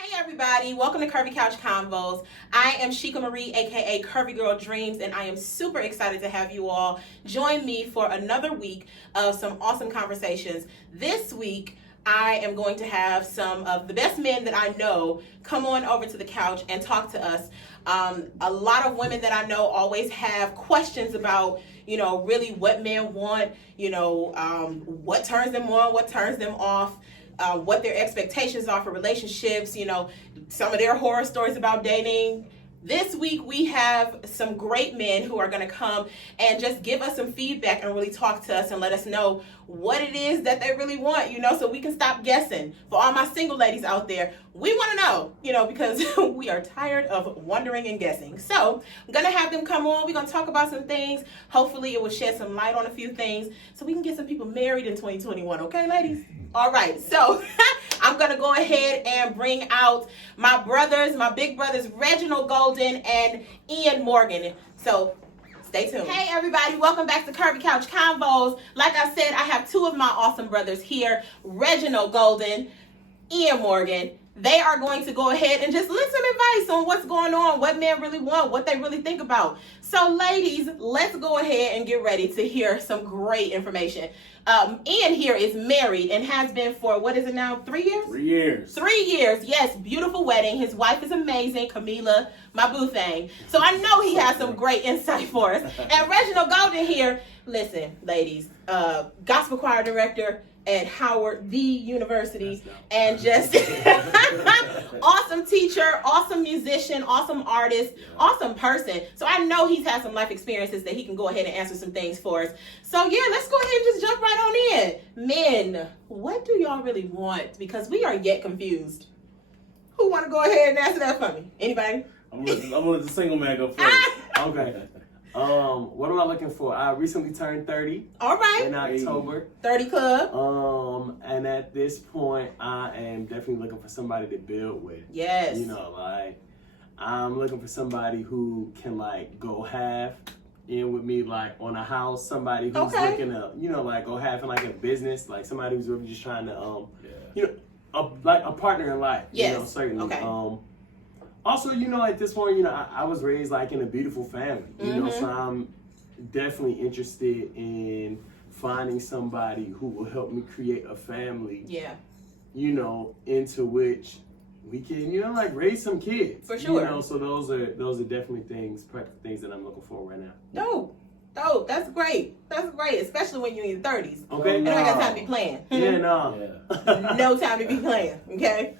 Hey everybody, welcome to Curvy Couch Convos. I am Sheikah Marie, aka Curvy Girl Dreams, and I am super excited to have you all join me for another week of some awesome conversations. This week, I am going to have some of the best men that I know come on over to the couch and talk to us. A lot of women that I know always have questions about, really what men want, what turns them on, what turns them off. What their expectations are for relationships, some of their horror stories about dating. This week we have some great men who are going to come and just give us some feedback and really talk to us and let us know what it is that they really want, so we can stop guessing. For all my single ladies out there, we want to know, because we are tired of wondering and guessing. So I'm going to have them come on. We're going to talk about some things. Hopefully it will shed some light on a few things so we can get some people married in 2021. Okay, ladies? All right. So I'm going to go ahead and bring out my brothers, my big brothers, Reginald Golden and Ian Morgan. So stay tuned. Hey everybody, welcome back to Curvy Couch Convos. Like I said, I have two of my awesome brothers here, Reginald Golden, Ian Morgan. They are going to go ahead and just listen advice on what's going on, what men really want, what they really think about. So ladies, let's go ahead and get ready to hear some great information. Ian here is married and has been for, what is it now, 3 years? 3 years. 3 years, yes, beautiful wedding. His wife is amazing, Camila, my boo thing. So I know he has some great insight for us. And Reginald Golden here, listen, ladies, gospel choir director at Howard, the university, and just awesome teacher, awesome musician, awesome artist, awesome person. So I know he's had some life experiences that he can go ahead and answer some things for us. So yeah, let's go ahead and just jump right on in. Men, what do y'all really want? Because we are yet confused. Who want to go ahead and answer that for me? Anybody? I'm gonna let the single man go first. Okay. What am I looking for? I recently turned 30. All right. In October. 30 club. And at this point, I am definitely looking for somebody to build with. Yes. I'm looking for somebody who can go half in with me, on a house. Somebody who's looking to, go half in a business. Somebody who's really just trying to, a partner in life. Yes. Certainly. Okay. Also, at this point, I was raised in a beautiful family, so I'm definitely interested in finding somebody who will help me create a family, into which we can, raise some kids. For sure. So those are definitely practical things that I'm looking for right now. Oh, that's great. That's great, especially when you're in your 30s. Okay. You don't got time to be playing. No time to be playing, okay?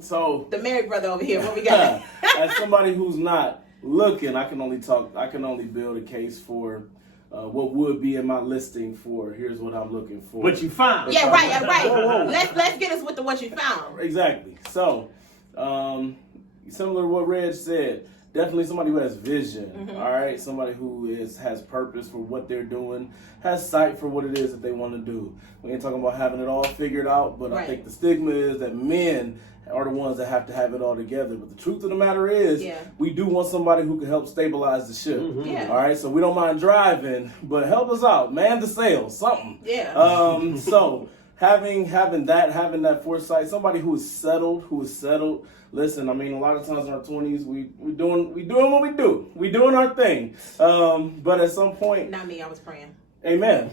So the married brother over here, what we got? As somebody who's not looking, I can only build a case for what would be in my listing for here's what I'm looking for. What you found. Yeah, right. Whoa. Let's get us with what you found. Exactly. So, similar to what Reg said, definitely somebody who has vision, Mm-hmm. all right? Somebody who has purpose for what they're doing, has sight for what it is that they want to do. We ain't talking about having it all figured out, but I think the stigma is that men are the ones that have to have it all together. But the truth of the matter is, we do want somebody who can help stabilize the ship. Mm-hmm. Yeah. All right, so we don't mind driving, but help us out, man the sails, something. Yeah. So having that foresight, somebody who is settled. Listen, a lot of times in our 20s, we doing what we do. We doing our thing. But at some point, Not me. I was praying. Amen.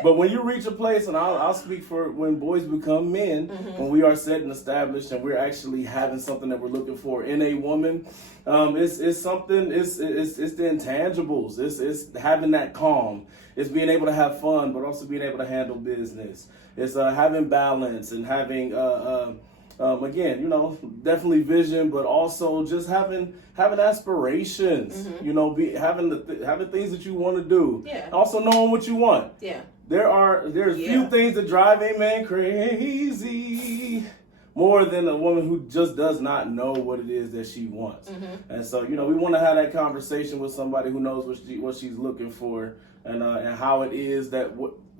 But when you reach a place, and I'll speak for when boys become men, when we are set and established, and we're actually having something that we're looking for in a woman, it's something. It's the intangibles. It's having that calm. It's being able to have fun, but also being able to handle business. It's having balance and having again, definitely vision, but also just having aspirations. Having things that you want to do. Yeah. Also knowing what you want. Yeah. There's few things that drive a man crazy more than a woman who just does not know what it is that she wants. And so, we want to have that conversation with somebody who knows what she's looking for and how it is that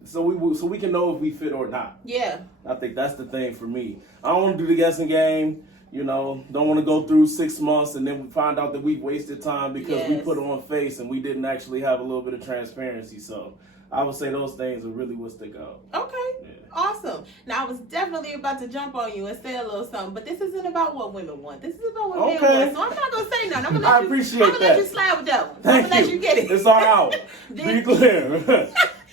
so we can know if we fit or not. Yeah. I think that's the thing for me. I don't want to do the guessing game. Don't want to go through 6 months and then we find out that we've wasted time because we put on face and we didn't actually have a little bit of transparency. So I would say those things are really what stick out. Okay. Yeah. Awesome. Now, I was definitely about to jump on you and say a little something, but this isn't about what women want. This is about what men want. So I'm not going to say nothing. I'm going to let let you slide with that one. I'm going to let you get it. It's our hour. Be clear.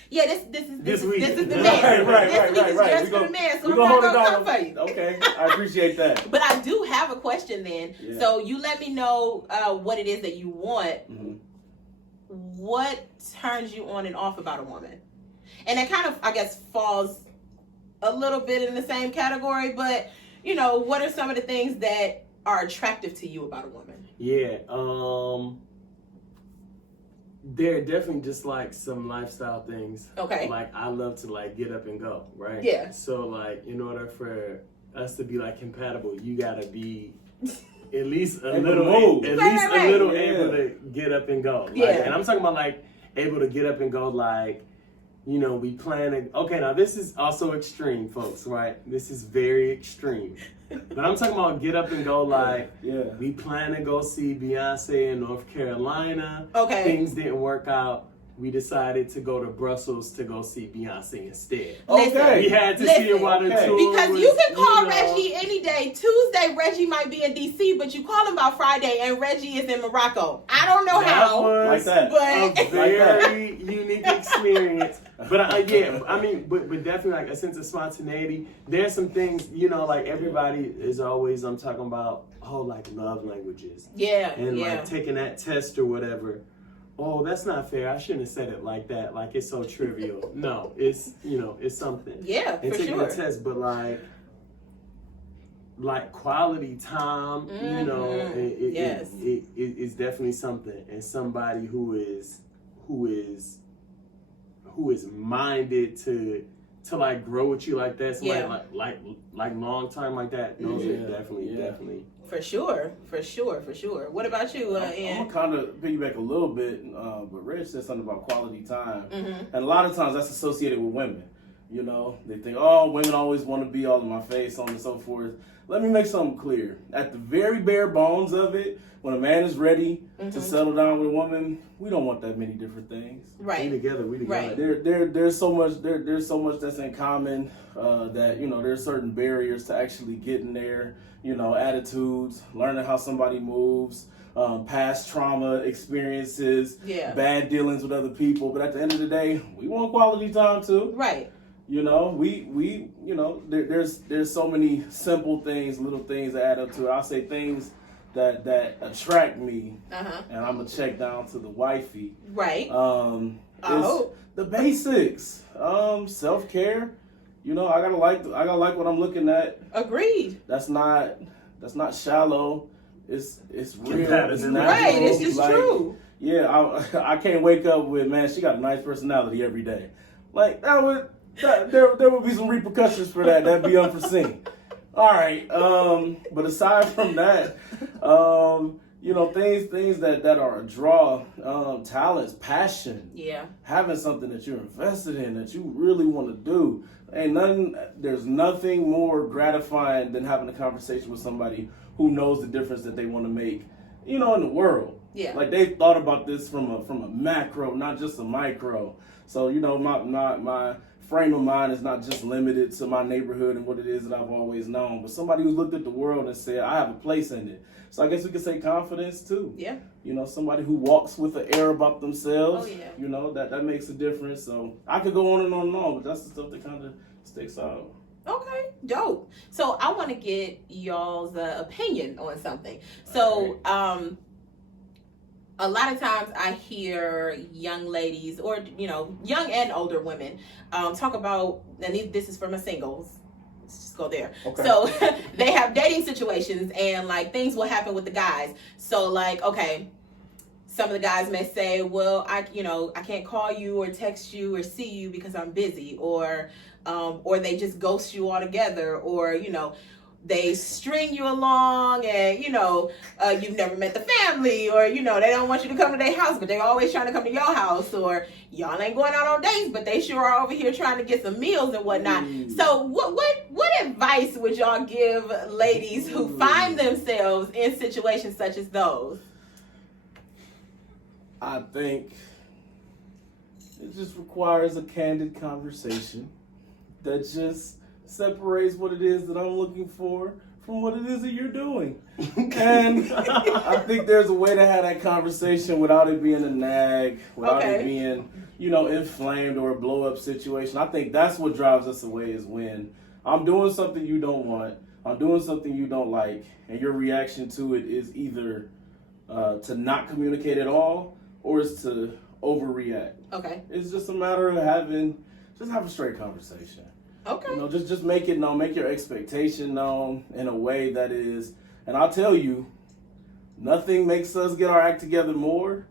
Yeah, this is the man. Right. This week is just for the man, so I'm gonna not hold going it to down. come for you. Okay, I appreciate that. But I do have a question then. Yeah. So you let me know what it is that you want. Mm-hmm. What turns you on and off about a woman? And it kind of, I guess, falls a little bit in the same category, but, you know, what are some of the things that are attractive to you about a woman? Yeah, there are definitely just like some lifestyle things. Okay. Like I love to like get up and go, right? Yeah. So like in order for us to be like compatible, you gotta be at least a little, move. Right. able Yeah. to get up and go. Like, Yeah. And I'm talking about like able to get up and go, like, you know, we plan to, okay, now this is also extreme, folks, right? This is very extreme. But I'm talking about get up and go, like, we plan to go see Beyonce in North Carolina. Okay. Things didn't work out. We decided to go to Brussels to go see Beyonce instead. Okay. We had to see her while the tour Because was, you can call you know, Reggie any day. Tuesday, Reggie might be in D.C., but you call him by Friday, and Reggie is in Morocco. I don't know that how, was Like that. but... a very unique experience. But yeah, I mean, but definitely like a sense of spontaneity. There's some things, you know, like everybody is always, I'm talking about, like love languages. Yeah, And yeah. like taking that test or whatever. Oh, that's not fair. I shouldn't have said it like that. Like it's so trivial. No, it's, you know, it's something. Yeah, And for taking sure. the test, but like quality time, you know, Yes. it is definitely something. And somebody who is minded to like grow with you like that, somebody like long time like that. Those are definitely. For sure. What about you, I'm Ian? gonna kind of piggyback a little bit, but Reg said something about quality time, Mm-hmm. and a lot of times that's associated with women. You know, they think, oh, women always want to be all in my face, so on and so forth. Let me make something clear. At the very bare bones of it, when a man is ready to settle down with a woman, we don't want that many different things. Right. We together. Right. There's so much that's in common that, you know, there's certain barriers to actually getting there. You know, attitudes, learning how somebody moves, past trauma experiences, bad dealings with other people. But at the end of the day, we want quality time too. Right. You know, we you know, there's so many simple things, little things that add up to it. I'll say things that attract me, and I'm gonna check down to the wifey. Right. The basics, self-care. You know, I gotta like what I'm looking at. Agreed. That's not shallow. It's real. It's natural. Right. It's just true. Yeah, I can't wake up with, man, she got a nice personality every day. Like there would be some repercussions for that. That'd be unforeseen. All right. But aside from that, you know, things that are a draw, talents, passion. Yeah. Having something that you're invested in, that you really want to do. There's nothing more gratifying than having a conversation with somebody who knows the difference that they want to make, you know, in the world. Yeah. Like they've thought about this from a macro, not just a micro. So, you know, my frame of mind is not just limited to my neighborhood and what it is that I've always known, but somebody who's looked at the world and said, I have a place in it. So I guess we could say confidence too. Yeah. You know, somebody who walks with an air about themselves. Oh, yeah. You know, that makes a difference. So I could go on and on and on, but that's the stuff that kind of sticks out. Okay, dope. So I want to get y'all's opinion on something. So, a lot of times I hear young ladies, or, you know, young and older women, talk about, and this is for my singles. Let's just go there. Okay. So they have dating situations, and like things will happen with the guys. So like, okay, some of the guys may say, well, I can't call you or text you or see you because I'm busy, or they just ghost you altogether, or, you know, they string you along, and, you know, you've never met the family, or, you know, they don't want you to come to their house, but they're always trying to come to your house, or y'all ain't going out on dates, but they sure are over here trying to get some meals and whatnot. So what advice would y'all give ladies who find themselves in situations such as those? I think It just requires a candid conversation that just separates what it is that I'm looking for from what it is that you're doing. And I think there's a way to have that conversation without it being a nag, without it being, inflamed or a blow up situation. I think that's what drives us away, is when I'm doing something you don't want, I'm doing something you don't like, and your reaction to it is either to not communicate at all or is to overreact. Okay. It's just a matter of have a straight conversation. Okay. Just make it known, make your expectation known in a way that is, and I'll tell you, nothing makes us get our act together more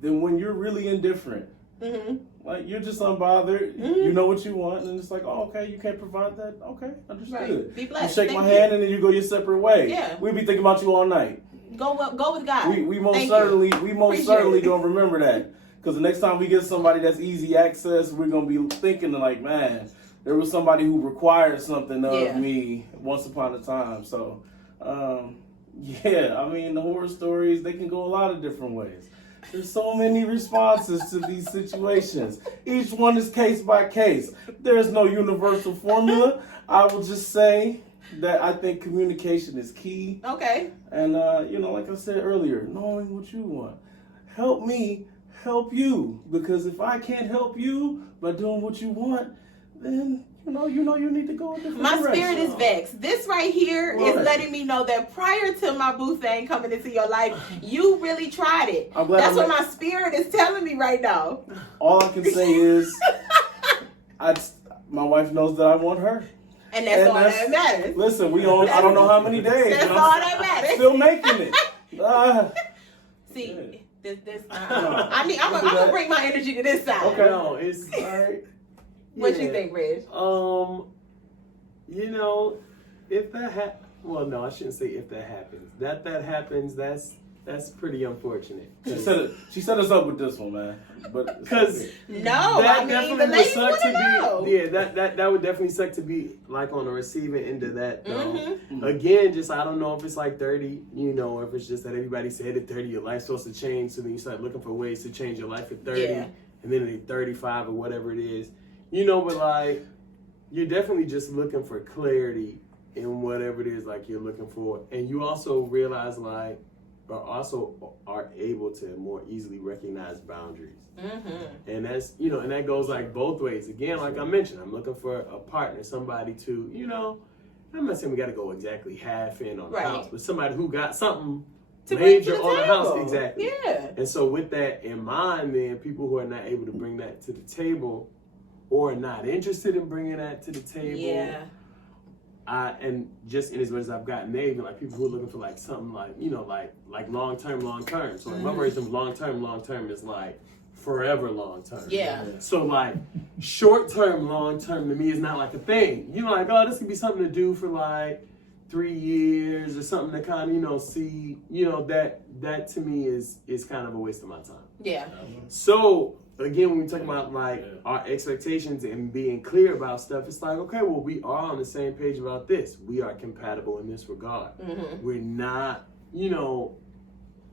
than when you're really indifferent. Mm-hmm. Like, you're just unbothered, you know what you want, and it's like, oh, okay, you can't provide that? Okay, understood. Right. Be blessed. You shake my hand and then you go your separate way. Yeah. We'll be thinking about you all night. Go with God. We most certainly gonna remember that. Because the next time we get somebody that's easy access, we're gonna be thinking like, man, there was somebody who required something of me once upon a time. So, the horror stories, they can go a lot of different ways. There's so many responses to these situations. Each one is case by case. There's no universal formula. I will just say that I think communication is key. Okay. And, like I said earlier, knowing what you want. Help me help you. Because if I can't help you by doing what you want, then you need to go a different direction. My spirit is vexed. This right here is letting me know that prior to my boo thing coming into your life, you really tried it. That's what my spirit is telling me right now. All I can say is, my wife knows that I want her. And that's all that matters. Listen, I don't know how many days. That's all that matters. Still making it. See, I'm gonna bring my energy to this side. Okay, no, it's all right. What you think, Reg? If that well, no, I shouldn't say if that happens. That happens, that's pretty unfortunate. She set us up with this one, man. But because the ladies want to know. That would definitely suck to be like on the receiving end of that, though. Mm-hmm. Again, just I don't know if it's like 30, or if it's just that everybody said at 30 your life's supposed to change, so then you start looking for ways to change your life at 30, and then at 35 or whatever it is. But like, you're definitely just looking for clarity in whatever it is like you're looking for. And you also realize like, or also are able to more easily recognize boundaries. Mm-hmm. And that's, and that goes like both ways. Again, like I mentioned, I'm looking for a partner, somebody to, I'm not saying we got to go exactly half in on the house, but somebody who got something to major on the house. Exactly. Yeah. And so with that in mind, then people who are not able to bring that to the table, or not interested in bringing that to the table. And just in as much as I've gotten maybe like people who are looking for like something like, like long term. So like my version of long term is like forever long term. Yeah. So like short term, long term to me is not like a thing. Like, oh, this could be something to do for like 3 years or something to kind of, see, that to me is kind of a waste of my time. Yeah. So again, when we talk about like our expectations and being clear about stuff, it's like, okay, well, we are on the same page about this. We are compatible in this regard. Mm-hmm. We're not,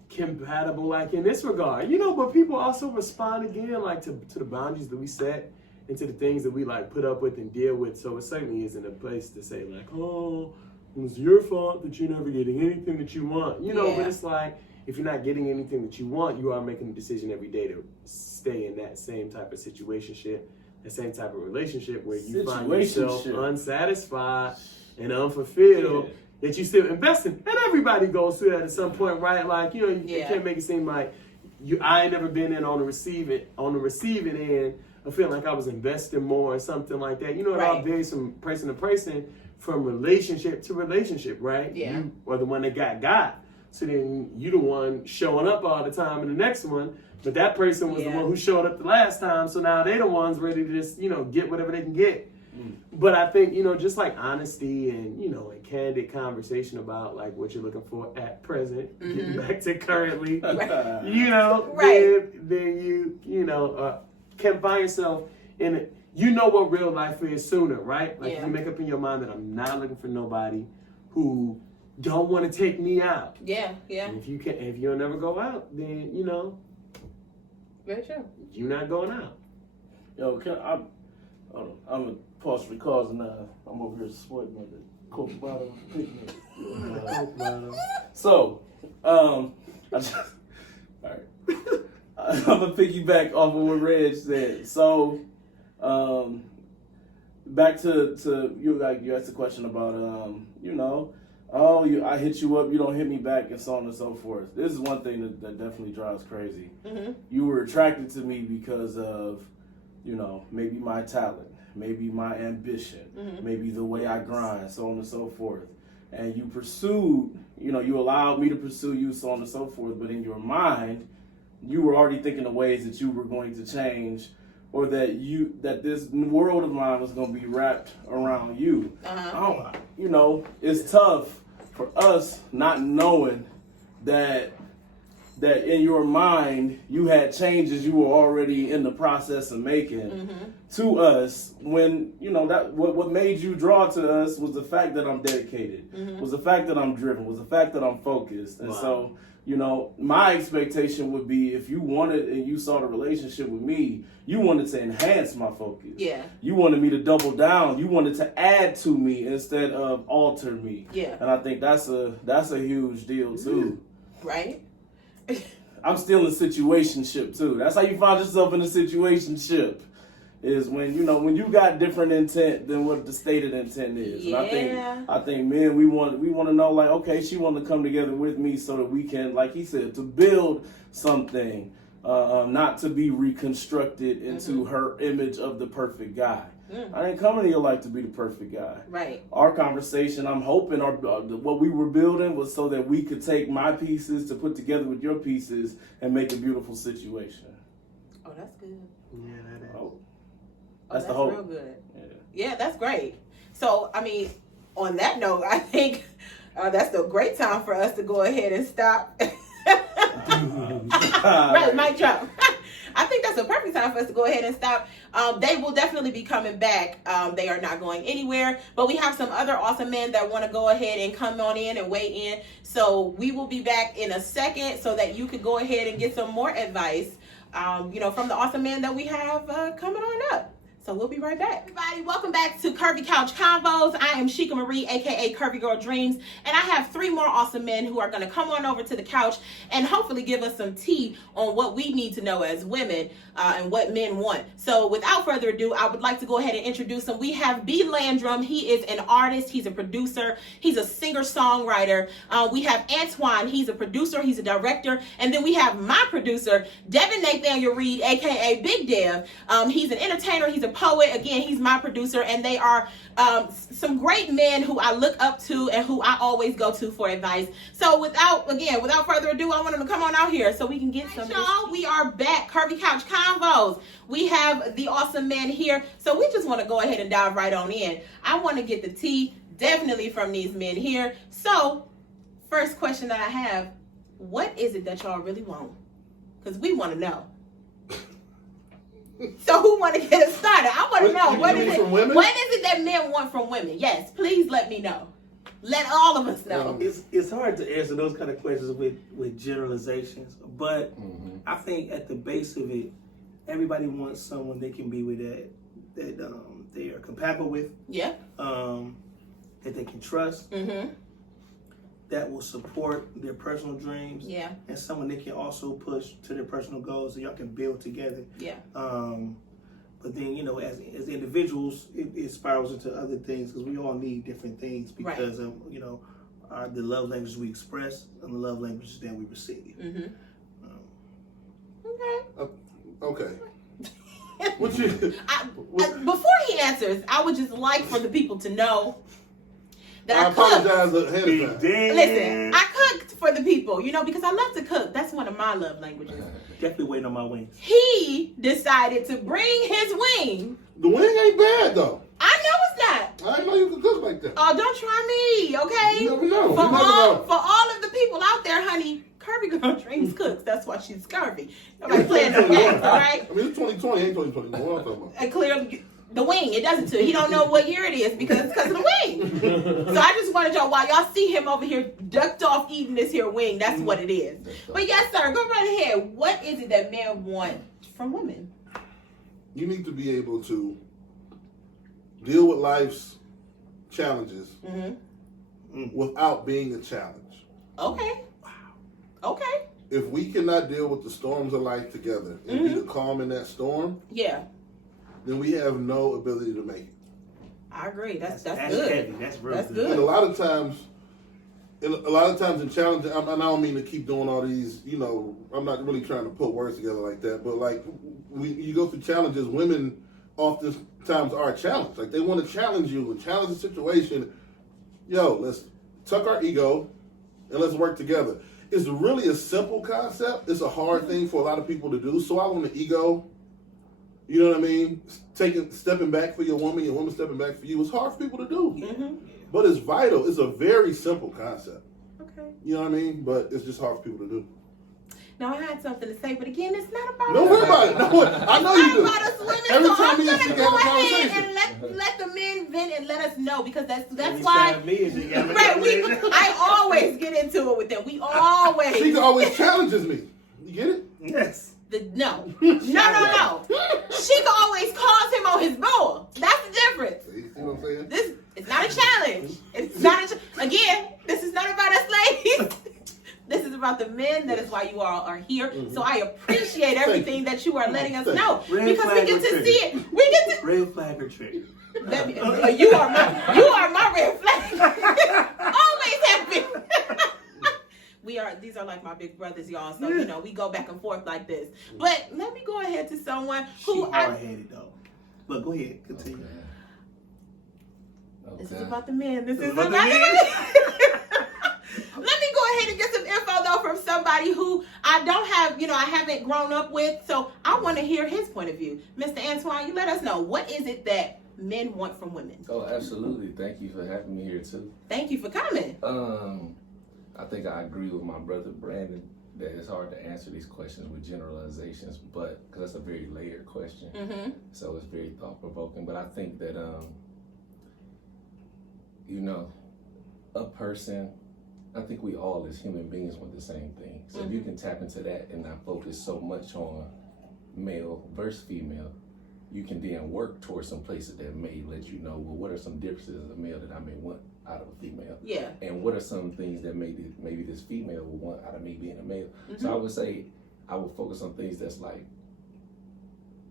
compatible like in this regard, but people also respond again like to the boundaries that we set and to the things that we like put up with and deal with. So it certainly isn't a place to say like, oh, it was your fault that you're never getting anything that you want, but it's like, if you're not getting anything that you want, you are making a decision every day to stay in that same type of situationship, that same type of relationship where you find yourself unsatisfied and unfulfilled, that you still invest in. And everybody goes through that at some point, right? Like, you can't make it seem like I ain't never been in on the receiving end of feeling like I was investing more or something like that. It all varies from person to person, from relationship to relationship, right? Yeah. You are the one that got. So then you the one showing up all the time in the next one, but that person was the one who showed up the last time. So now they the ones ready to just, get whatever they can get. Mm. But I think, just like honesty and, a candid conversation about like what you're looking for at present, getting back to currently, then you, can find yourself in it. What real life is sooner, right? Like you make up in your mind that I'm not looking for nobody who don't want to take me out. Yeah. And if you'll never go out, then Very true. You're not going out. Yo, I'm a partially causing I'm over here sweating with the Coke bottle picnic. So, all right. I'm gonna piggyback off of what Reg said. So, back to you. Like you asked a question about I hit you up, you don't hit me back, and so on and so forth. This is one thing that definitely drives crazy. Mm-hmm. You were attracted to me because of, maybe my talent, maybe my ambition, mm-hmm. maybe the way I grind, so on and so forth. And you pursued, you allowed me to pursue you, so on and so forth. But in your mind, you were already thinking of ways that you were going to change, or that this world of mine was going to be wrapped around you. Uh-huh. It's tough for us not knowing that in your mind you had changes you were already in the process of making mm-hmm. to us, when that what made you draw to us was the fact that I'm dedicated, mm-hmm. was the fact that I'm driven, was the fact that I'm focused. And so my expectation would be, if you wanted and you saw the relationship with me, you wanted to enhance my focus. Yeah. You wanted me to double down. You wanted to add to me instead of alter me. Yeah. And I think that's a huge deal too. Right. I'm still in a situationship too. That's how you find yourself in a situationship. Is when you got different intent than what the stated intent is. Yeah. And I think men, we want to know, like, okay, she want to come together with me so that we can, like he said, to build something, not to be reconstructed into mm-hmm. her image of the perfect guy. Mm. I didn't come into your life to be the perfect guy. Right. Our conversation, I'm hoping, what we were building was so that we could take my pieces to put together with your pieces and make a beautiful situation. Oh, that's good. Yeah, that is. That's the hope. Real good. Yeah, that's great. So, on that note, I think that's a great time for us to go ahead and stop. Right, mic drop. I think that's a perfect time for us to go ahead and stop. They will definitely be coming back. They are not going anywhere. But we have some other awesome men that want to go ahead and come on in and weigh in. So we will be back in a second so that you can go ahead and get some more advice, from the awesome men that we have coming on up. So we'll be right back. Everybody, welcome back to Curvy Couch Convos. I am Sheikah Marie, aka Curvy Girl Dreams, and I have 3 more awesome men who are going to come on over to the couch and hopefully give us some tea on what we need to know as women and what men want. So without further ado, I would like to go ahead and introduce them. We have B. Landrum. He is an artist. He's a producer. He's a singer-songwriter. We have Antoine. He's a producer. He's a director. And then we have my producer, Devin Nathaniel Reed, aka Big Dev. He's an entertainer. He's a poet. Again, he's my producer, and they are some great men who I look up to and who I always go to for advice. So without further ado, I want them to come on out here so we can get some. Y'all, we are back. Curvy Couch Convos. We have the awesome men here, so we just want to go ahead and dive right on in. I want to get the tea definitely from these men here. So first question that I have, what is it that y'all really want? Because we want to know. So who want to get us started? I want to know, what is it that men want from women? Yes, please let me know. Let all of us know. It's hard to answer those kind of questions with generalizations, but mm-hmm. I think at the base of it, everybody wants someone they can be with that they are compatible with. Yeah. That they can trust. Mm-hmm. That will support their personal dreams. Yeah. And someone they can also push to their personal goals, so y'all can build together. Yeah. But then, as individuals, it spirals into other things, because we all need different things because of, the love languages we express and the love languages that we receive. Mm-hmm. Okay. Before he answers, I would just like for the people to know that I apologize ahead of time. Listen, I cooked for the people, because I love to cook. That's one of my love languages. Definitely waiting on my wings. He decided to bring his wing. The wing ain't bad, though. I know it's not. I didn't know you could cook like that. Oh, don't try me, okay? You never know. For all of the people out there, honey, Curvy Girl Dreams cooks. That's why she's curvy. Nobody playing no games, all right? I mean, it's 2020, ain't 2021. What I'm talking about? And clearly, the wing, it doesn't too. He don't know what year it is because of the wing. So I just wanted y'all, while y'all see him over here ducked off eating this here wing, that's what it is. But yes, sir, go right ahead. What is it that men want from women? You need to be able to deal with life's challenges without being a challenge. Okay. Okay. If we cannot deal with the storms of life together and be the calm in that storm, then we have no ability to make it. I agree. That's good. Heavy. That's real That's good. good. And a lot of times in challenges, and I don't mean to keep doing all these, I'm not really trying to put words together like that, but like you go through challenges, women oftentimes are challenged. Like they want to challenge you and challenge the situation. Yo, let's tuck our ego and let's work together. It's really a simple concept. It's a hard thing for a lot of people to do. So I want the ego. You know what I mean? Stepping back for your woman stepping back for you. It's hard for people to do. But it's vital. It's a very simple concept. Okay. You know what I mean? But it's just hard for people to do. Now, I had something to say, but again, it's not about Don't us. worry about it. I know you do. It's not about us women, Every so time I'm me and going she to have go a ahead conversation. and let the men vent and let us know, because that's Every why... time me and she got to Right, go in. I always get into it with them. We always... She always challenges me. You get it? Yes. No. She can always cause him on his bull. That's the difference. See what I'm saying? This is not a challenge. It's not again, this is not about us ladies. This is about the men. That is why you all are here. So I appreciate everything that you are letting us know. Red Because we flag get or to trigger? see it. We get to Red flag or trigger? you are my red flag. Always have been. These are like my big brothers, y'all. So we go back and forth like this. But let me go ahead to someone who She hard-headed though. But go ahead, continue. Okay. This is about the men. This is about about the the men. men. Let me go ahead and get some info though from somebody who I don't have, I haven't grown up with. So I want to hear his point of view. Mr. Antoine, you let us know, what is it that men want from women? Oh, absolutely. Thank you for having me here too. Thank you for coming. I think I agree with my brother Brandon that it's hard to answer these questions with generalizations, but because that's a very layered question, so it's very thought provoking. But I think that a person, I think we all as human beings want the same thing. So if you can tap into that and not focus so much on male versus female, you can then work towards some places that may let you know, well, what are some differences as a male that I may want out of a female? Yeah. And what are some things that maybe this female would want out of me being a male? So I would say I would focus on things that's like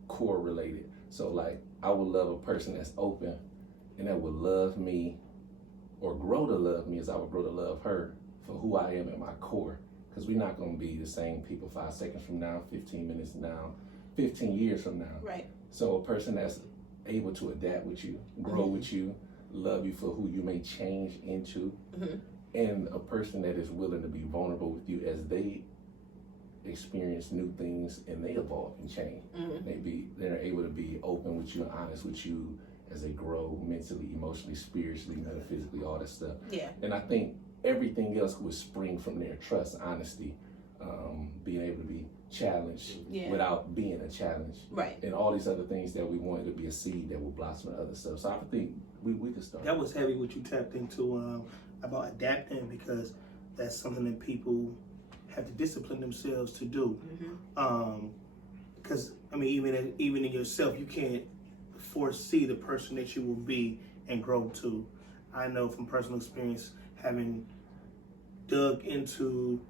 core related. So like I would love a person that's open and that would love me or grow to love me as I would grow to love her for who I am at my core. Because we're not going to be the same people 5 seconds from now, 15 minutes from now, 15 years from now. Right. So a person that's able to adapt with you, grow with you, love you for who you may change into, and a person that is willing to be vulnerable with you as they experience new things and they evolve and change. They're able to be open with you and honest with you as they grow mentally, emotionally, spiritually, metaphysically, all that stuff. Yeah. And I think everything else would spring from their trust, honesty, being able to be challenged without being a challenge. Right. And all these other things that we wanted to be a seed that will blossom and other stuff. So I think we could start. That was heavy what you tapped into about adapting, because that's something that people have to discipline themselves to do. Because even in yourself, you can't foresee the person that you will be and grow to. I know from personal experience, having dug into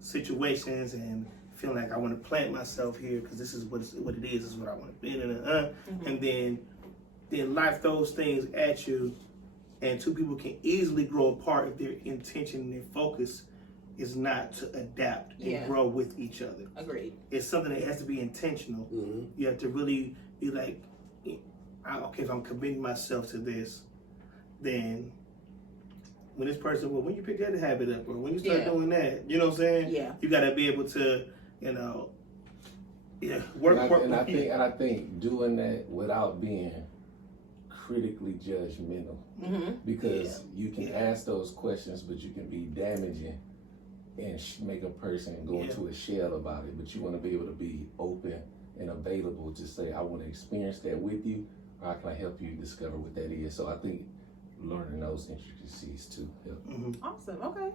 situations and feeling like I want to plant myself here because this is what it is. This is what I want to be and then life throws things at you, and two people can easily grow apart if their intention and their focus is not to adapt and grow with each other. Agreed. It's something that has to be intentional. You have to really be like, okay, if I'm committing myself to this, then when this person, when you pick that habit up or when you start doing that, you know what I'm saying? Yeah. You got to be able to, work. And I think doing that without being critically judgmental, because you can ask those questions, but you can be damaging and make a person go into a shell about it. But you want to be able to be open and available to say, I want to experience that with you, or how can I help you discover what that is? So I think learning those intricacies too. Awesome. Okay.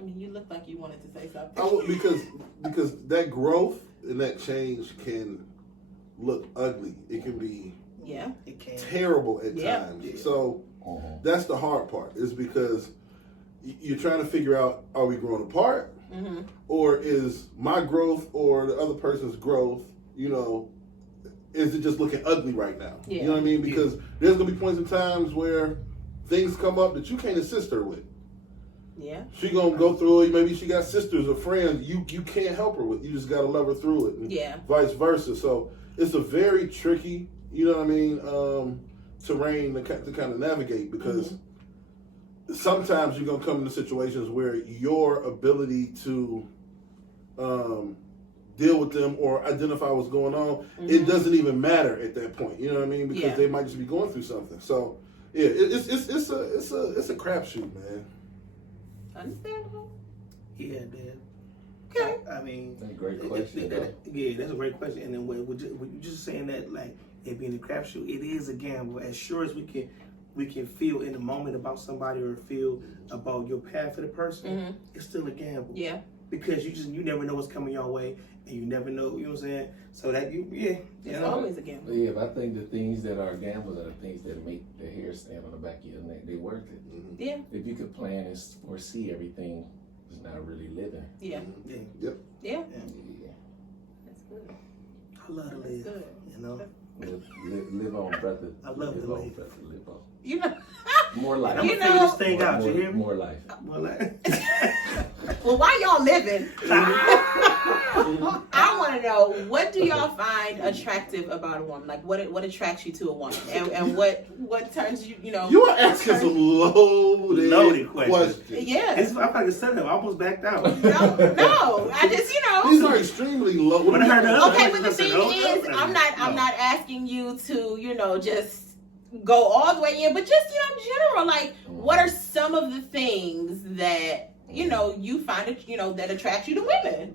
I mean, you look like you wanted to say something. I would, because that growth and that change can look ugly. It can be It can. terrible at Yeah. times. Yeah. So that's the hard part. Is because you're trying to figure out: are we growing apart, or is my growth or the other person's growth? Is it just looking ugly right now? Yeah. You know what I mean? Because there's gonna be points in times where things come up that you can't assist her with. Yeah. She gonna go through it. Maybe she got sisters or friends you can't help her with. You just gotta love her through it. And Yeah. vice versa. So it's a very tricky, terrain to kind of navigate, because sometimes you're gonna come into situations where your ability to deal with them or identify what's going on, it doesn't even matter at that point. You know what I mean? Because they might just be going through something. So yeah, it's a crapshoot, man. Understandable. Yeah, man. Okay. I mean, That's a great question. yeah, that's a great question. And then with you just saying that, like it being a crapshoot, it is a gamble. As sure as we can feel in the moment about somebody or feel about your path for the person, it's still a gamble. Yeah. Because you never know what's coming your way, and you never know. You know what I'm saying? So that It's always a gamble. Yeah, but I think the things that are gambles are the things that make the hair stand on the back of your neck. They worth it. Yeah. If you could plan and foresee everything, it's not really living. Yeah. Yeah. Yep. Yeah. Yeah. That's good. I love to That's live. good. You know, Live on, brother. I love to live on, live. brother. Live on. You know. More life. I'm You gonna figure know- this thing out. You hear me? More life. More like. Well, while y'all living, I want to know, what do y'all find attractive about a woman? Like, what attracts you to a woman, and what turns you, You are asking some loaded questions. Yeah. I'm probably said that. I almost backed out. No, I just, These are extremely low. When I heard the other Okay, voices, but the I thing said, "Oh, is, no." I'm not asking you to, just go all the way in, but just, general, like, what are some of the things that, you find that, that attract you to women?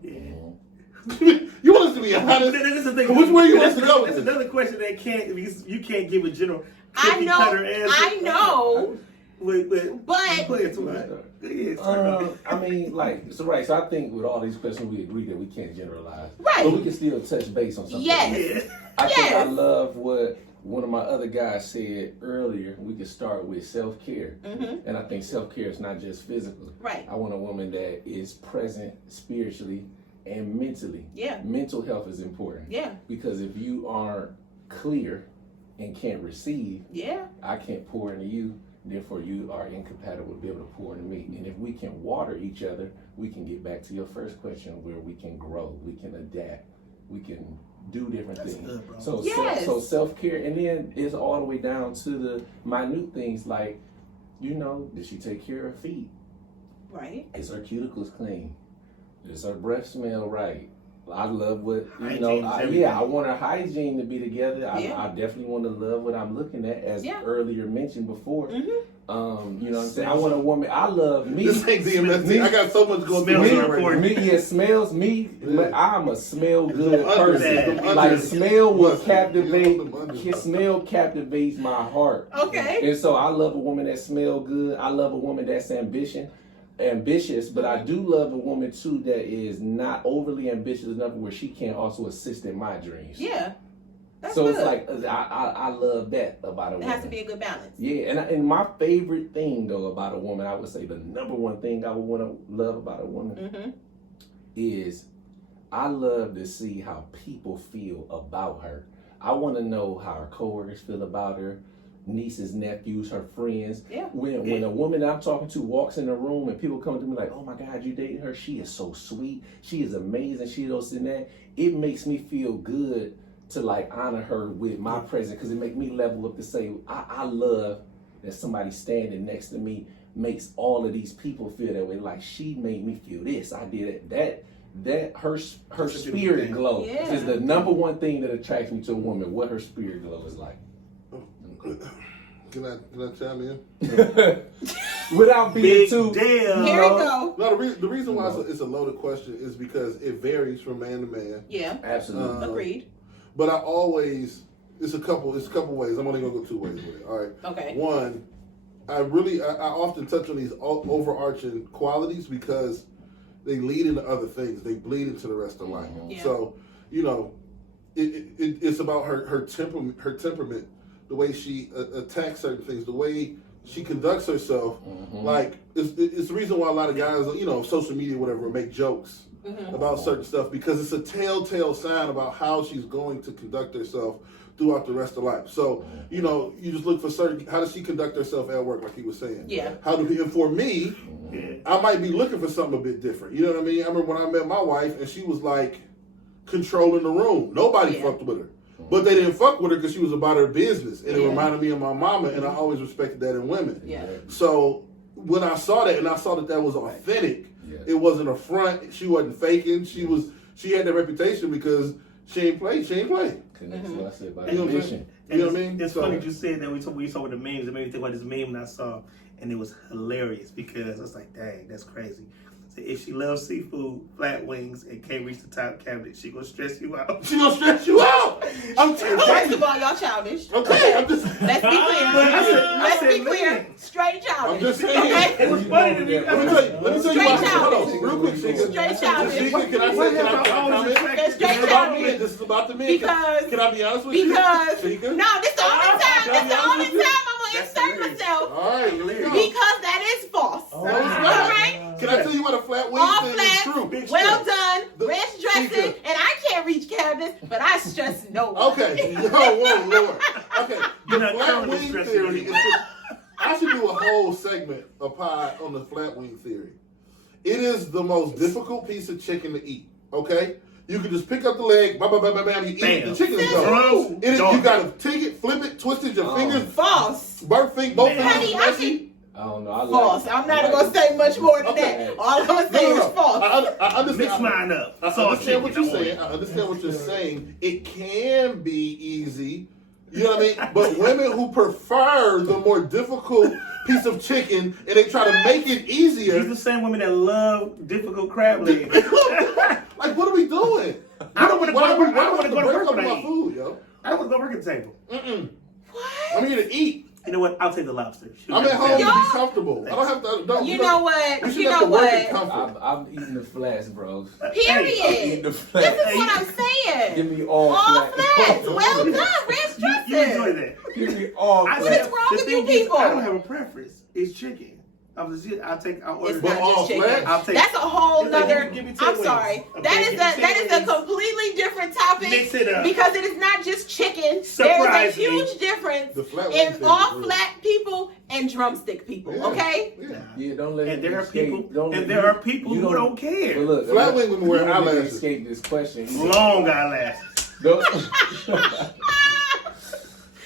You want us to be honest? This is the thing. Which way you want us to go with That's this? another question that can't, because you can't give a general I cookie know, cutter answer. I know, But but go ahead, Tamar. I mean, so I think with all these questions, we agree that we can't generalize. Right. But we can still touch base on something. Yes. I think I Yes. love what one of my other guys said earlier. We could start with self-care. And I think self-care is not just physical. Right. I want a woman that is present spiritually and mentally. Yeah. Mental health is important. Yeah. Because if you aren't clear and can't receive, Yeah. I can't pour into you. Therefore, you are incompatible to be able to pour into me. And if we can water each other, we can get back to your first question, where we can grow, we can adapt, we can do different That's things. good, bro. So, Yes. so self-care, and then it's all the way down to the minute things like, did she take care of her feet? Right. Is her cuticles clean? Does her breath smell right? I love what, Hygiene is I everything. want our hygiene to be together. Yeah. I definitely want to love what I'm looking at, as Yeah. earlier mentioned before. Mhm. You know what I'm saying? I want a woman, I love me. This ain't DMST. I got so much going Smells through are right important. now. Me, smells me. Yeah. I'm a smell good Them unders, person. them Like unders. smell will Mustard. captivate. Them unders. Smell captivates my heart. Okay. And so I love a woman that smell good. I love a woman that's ambitious, but I do love a woman too that is not overly ambitious enough where she can also assist in my dreams. Yeah. That's So good. it's like I love that about a It woman. has to be a good balance. Yeah, and my favorite thing though about a woman, I would say the number one thing I would want to love about a woman Mm-hmm. is I love to see how people feel about her. I want to know how her coworkers feel about her, nieces, nephews, her friends. Yeah. When a woman that I'm talking to walks in the room and people come to me like, oh my God, you dating her? She is so sweet. She is amazing. She does and that. It makes me feel good to like honor her with my presence, because it makes me level up to say, I love that somebody standing next to me makes all of these people feel that way. Like, she made me feel this. I did it. That her That's a beautiful spirit thing. glow Yeah. is the number one thing that attracts me to a woman. What her spirit glow is like. Can I chime in? Without being Big too. damn. Here we go. No, the reason why it's a loaded question is because it varies from man to man. Yeah. Absolutely. Agreed. But it's a couple ways. I'm only gonna go two ways with it. All right. Okay. One, I often touch on these overarching qualities because they lead into other things. They bleed into the rest of life. Yeah. So, it's about her temperament, the way she attacks certain things, the way she conducts herself. Like, it's the reason why a lot of guys, social media, whatever, make jokes about certain stuff, because it's a telltale sign about how she's going to conduct herself throughout the rest of life. So, you just look for how does she conduct herself at work, like he was saying? Yeah. And for me, I might be looking for something a bit different. You know what I mean? I remember when I met my wife and she was like controlling the room. Nobody fucked with her. But they didn't fuck with her because she was about her business. And it reminded me of my mama, and I always respected that in women. Yeah. So when I saw that, and I saw that was authentic, it wasn't a front, she wasn't faking, she had that reputation because she ain't play. Connects what I said about You know what I'm mission. saying? You know what I mean? It's funny you said that. We saw with the memes. It made me think about this meme that I saw, and it was hilarious because I was like, "Dang, that's crazy." So if she loves seafood, flat wings, and can't reach the top cabinet, she gonna stress you out. She gonna stress you out. I'm telling First you. of all, y'all childish. Okay, I'm just. Let's be clear. Let's be clear. Straight childish. I'm just saying. Okay? It was funny to me. Let me tell you Straight why. childish. Hold on, real quick, Sheikah. Straight childish. Sheikah, can I comment? That's straight This is about men. childish. This is about the men. Because- Can I be honest with you? Because Sheikah? no, this the only time. This the only time I'm gonna That's insert hilarious. myself All right, here we go. because that is false. All right. Can I tell you what a flat wing All thing is flat, true? well done, The- ranch dressing, Sheikah. and I can't reach cabinets, but I stress no one. Okay. Whoa, Lord. Okay. You're The not flat telling the wing stress theory anymore. is. I should do a whole segment of pod on the flat wing theory. It is the most difficult piece of chicken to eat. Okay. You can just pick up the leg, bam, bam, bam, bam, bam, you eat it, the chicken is gone. You gotta take it, flip it, twist it, your fingers, False. both fingers Honey, I messy. I don't know. I like False. I'm not gonna say much more than Okay. that. All I'm gonna say is false. I understand. Mix mine up. I Salt understand what chicken, you're I want saying. it. I understand what you're saying. It can be easy. You know what I mean? But women who prefer the more difficult piece of chicken and they try to make it easier. These the same women that love difficult crab legs. Like, what are we doing? I don't want to go to work. I don't want to go to break work up when I my eat. food, yo. I don't want to go work at the table. I'm here to eat. You know what? I'll take the lobster. I'm at home to Y'all- be comfortable. I don't have to. Don't, You know what? You You should have know to work in what? comfort. I'm eating the flats, bro. I'm Period. eating the This flats. is what I'm saying. Give me all All flats. flats. Well done. Ranch You enjoy dressing. that. Give me all I What flats. is wrong the with you thing is, people? I don't have a preference. It's chicken. I'll order. It's But not all just chicken. flats? I'll take. That's a whole It's like, nother. give me 10 I'm wings. sorry. Okay, That give is me 10 a wings. completely different topic. Mix it up. Because it is not just chicken. There is a Surprise me. huge difference The flat wing in thing all is real. flat people and drumstick people. Yeah. Okay. Yeah. Yeah, don't let And him there are escape. people. Don't And let there you- are people you who don't care. But look, Flat wing women wear you don't let him eyelashes. escape this question. You- Long eyelashes. Don't-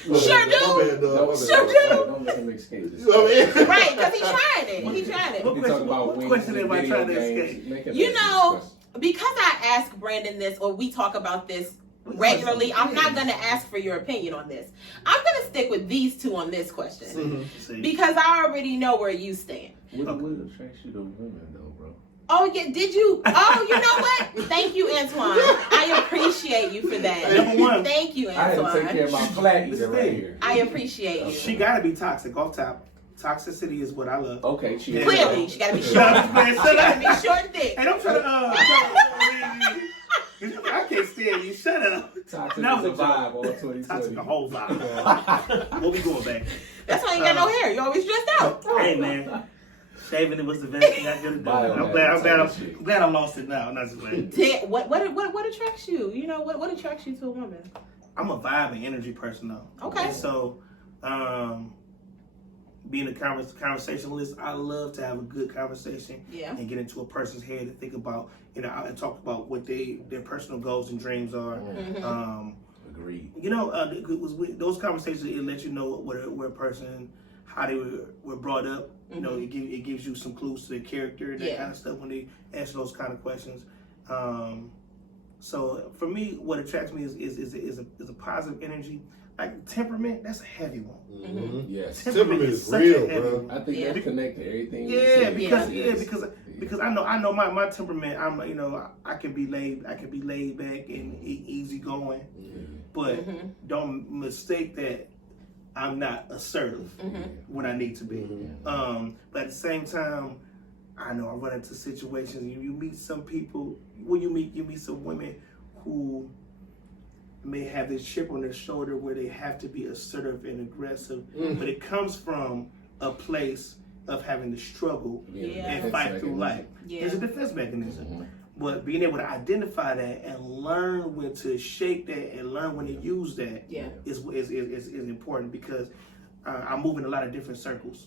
Look, Sure My do. bad, dog. My bad. Sure do. Don't let him escape this. You know what I mean? Right, because he's trying it. He's trying it. What You talk about what wings question and am I video trying to games, escape? make him You answer this know, question. because I ask Brandon this, or we talk about this regularly, I'm not going to ask for your opinion on this. I'm going to stick with these two on this question See. because I already know where you stand. What attracts you to women, though, bro? Oh, yeah, did you? Oh, you know what? Thank you, Antoine. I appreciate you for that. Number one. Thank you, I had to take care Antoine. of my flat eater This right thing. here. I appreciate you. She gotta be toxic off top. Toxicity is what I love. Okay, cheers. Clearly, she got to be short. Shut up, man. She Shut got up. to be short and thick. Hey, don't try to. I can't stand you. Shut up. Toxic That is a was a joke. vibe on 2020. Toxic the whole vibe. What we going back? That's why you got no hair. You always dressed out. Hey man, shaving it was the best thing I could have done. I'm glad I lost it now. Not just glad. What attracts you? You know, what attracts you to a woman? I'm a vibe and energy person though. Okay. And so, being a conversationalist, I love to have a good conversation. Yeah. And get into a person's head and think about, and talk about what their personal goals and dreams are. Mm-hmm. Agreed. You know, those conversations, it lets you know where a person, how they were brought up. You know, it gives you some clues to their character and that kind of stuff when they answer those kind of questions. So for me, what attracts me is a positive energy. Like temperament, that's a heavy one. Mm-hmm. Yes. Temperament is such real, a heavy bro. one. I think Yeah. that's connected to everything. Yeah, you because said. because I know my temperament. I can be laid back and easy going, but don't mistake that I'm not assertive when I need to be. But at the same time, I know I run into situations. You meet some people. When you meet some women who may have this chip on their shoulder where they have to be assertive and aggressive, but it comes from a place of having to struggle and fight through life. It's a defense mechanism. But being able to identify that and learn when to shake that and learn when to use that is important, because I move in a lot of different circles.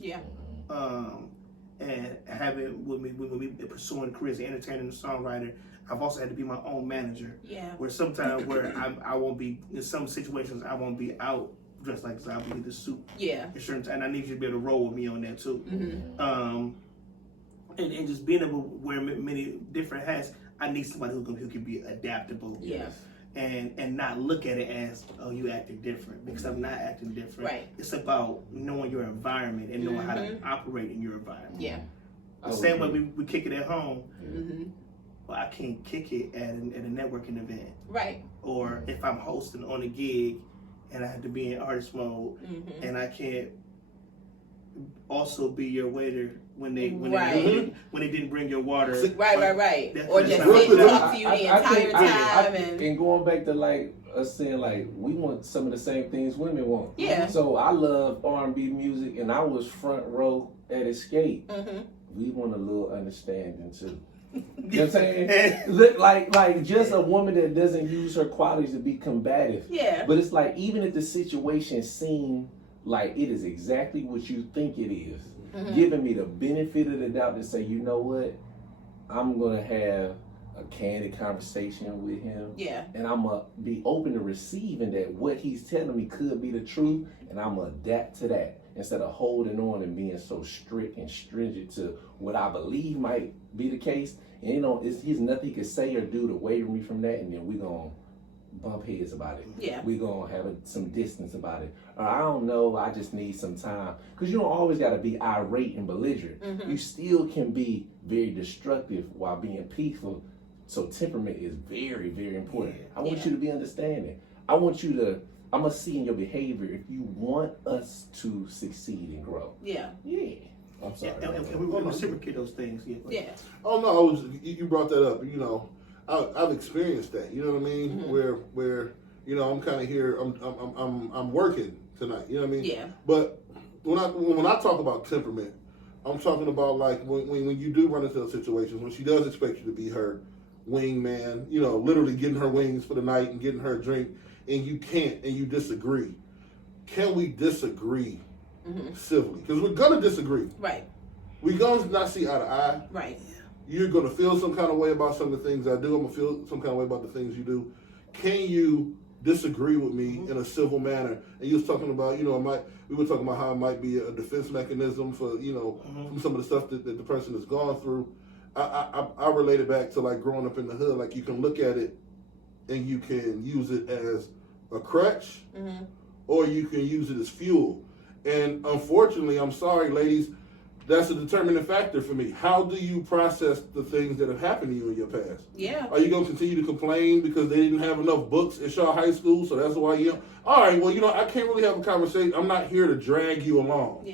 And having when we pursuing careers as an entertainer and a songwriter, I've also had to be my own manager. Where sometimes I won't be in some situations, I won't be out dressed like this. I'll be in the suit. And I need you to be able to roll with me on that too. And just being able to wear many different hats, I need somebody who can be adaptable. And not look at it as, oh, you acting different, because I'm not acting different. It's about knowing your environment and knowing how to operate in your environment. The same way we kick it at home, well, I can't kick it at a networking event. Or if I'm hosting on a gig and I have to be in artist mode, and I can't also be your waiter when they didn't bring your water. Or just sit and talk to you the entire time. And going back to like us saying like we want some of the same things women want. So I love R&B music, and I was front row at Escape. We want a little understanding too. You know what I'm saying? like just a woman that doesn't use her qualities to be combative. But it's like, even if the situation seems like it is exactly what you think it is, giving me the benefit of the doubt to say, you know what, I'm gonna have a candid conversation with him, and I'm gonna be open to receiving that what he's telling me could be the truth, and I'm gonna adapt to that instead of holding on and being so strict and stringent to what I believe might be the case. And you know, he's nothing he could say or do to waver me from that, and then we gonna bump heads about it. We gonna have some distance about it. Or I don't know, I just need some time. Because you don't always gotta be irate and belligerent. You still can be very destructive while being peaceful. So temperament is very, very important. I want you to be understanding. I want you to, I'm gonna see in your behavior if you want us to succeed and grow. I'm sorry. And we want to reciprocate those things. Oh no, you brought that up. You know, I've experienced that. You know what I mean? Where you know, I'm kind of here. I'm working tonight. You know what I mean? But when I talk about temperament, I'm talking about like when you do run into those situations when she does expect you to be her wingman. You know, literally getting her wings for the night and getting her a drink, and you can't, and you disagree. Can we disagree civilly? Because we're gonna disagree. We're gonna not see eye to eye. You're gonna feel some kind of way about some of the things I do. I'm gonna feel some kind of way about the things you do. Can you disagree with me in a civil manner? And you was talking about, you know, we were talking about how it might be a defense mechanism for, you know, from some of the stuff that the person has gone through. I relate it back to like growing up in the hood. Like you can look at it and you can use it as a crutch, or you can use it as fuel. And unfortunately, I'm sorry, ladies, that's a determining factor for me. How do you process the things that have happened to you in your past? Are you going to continue to complain because they didn't have enough books at Shaw High School, so that's why you... All right, well, you know, I can't really have a conversation. I'm not here to drag you along.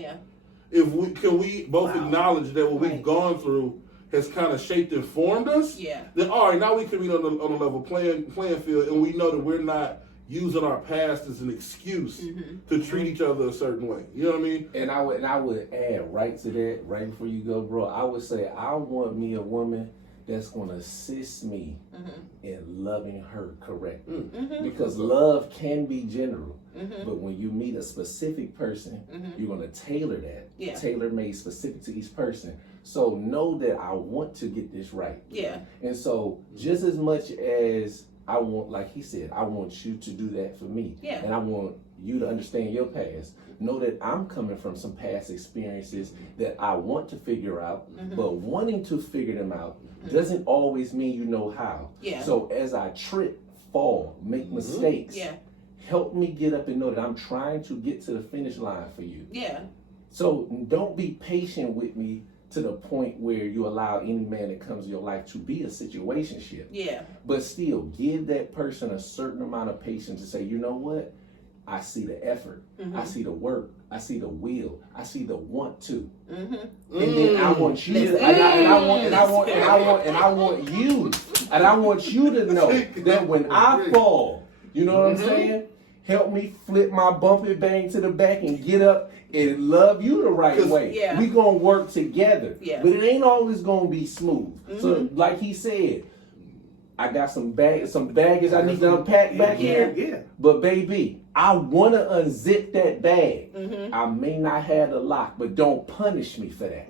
Can we both acknowledge that what we've gone through has kind of shaped and formed us? Then, all right, now we can be on a level playing field, and we know that we're not using our past as an excuse to treat each other a certain way. You know what I mean? And I would add right to that, right before you go, bro, I would say I want me a woman that's going to assist me in loving her correctly. Because love can be general, but when you meet a specific person, you're going to tailor that, tailor-made specific to each person. So know that I want to get this right. And so just as much as I want, like he said, I want you to do that for me. And I want you to understand your past. Know that I'm coming from some past experiences that I want to figure out, but wanting to figure them out doesn't always mean you know how. So as I trip, fall, make mistakes, help me get up and know that I'm trying to get to the finish line for you. So don't be patient with me to the point where you allow any man that comes in your life to be a situationship. But still, give that person a certain amount of patience to say, you know what? I see the effort, I see the work, I see the will, I see the want to, and then I want you to, and I want you to know that when I fall, you know what I'm saying? Help me flip my bumpy bang to the back and get up and love you the right way. Yeah. We gonna work together, Yeah. but it ain't always gonna be smooth. So, like he said, I got some baggage I need to unpack back here. Yeah. But baby, I want to unzip that bag. I may not have the lock, but don't punish me for that.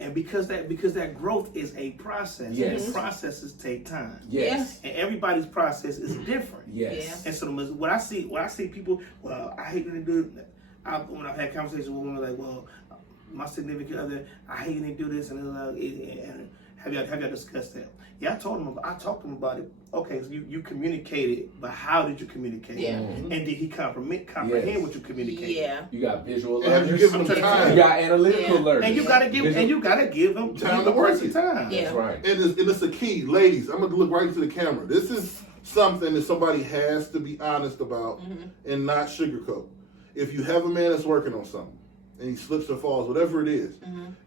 And because that growth is a process. Yes. And processes take time. Yes. And everybody's process is different. Yes. And so when I see people, well, I hate when they do it. When I've had conversations with women like, well, my significant other, I hate when they do this, and have y'all discussed that? Yeah, I talked to him about it. Okay, so you communicated, but how did you communicate? Yeah. And did he comprehend what you communicated? Yeah. You got visual And have you learners. given them time? You got analytical learners. And you gotta give them Time to work it. time. Yeah. That's right. And it's a key, ladies. I'm gonna look right into the camera. This is something that somebody has to be honest about and not sugarcoat. If you have a man that's working on something and he slips or falls, whatever it is,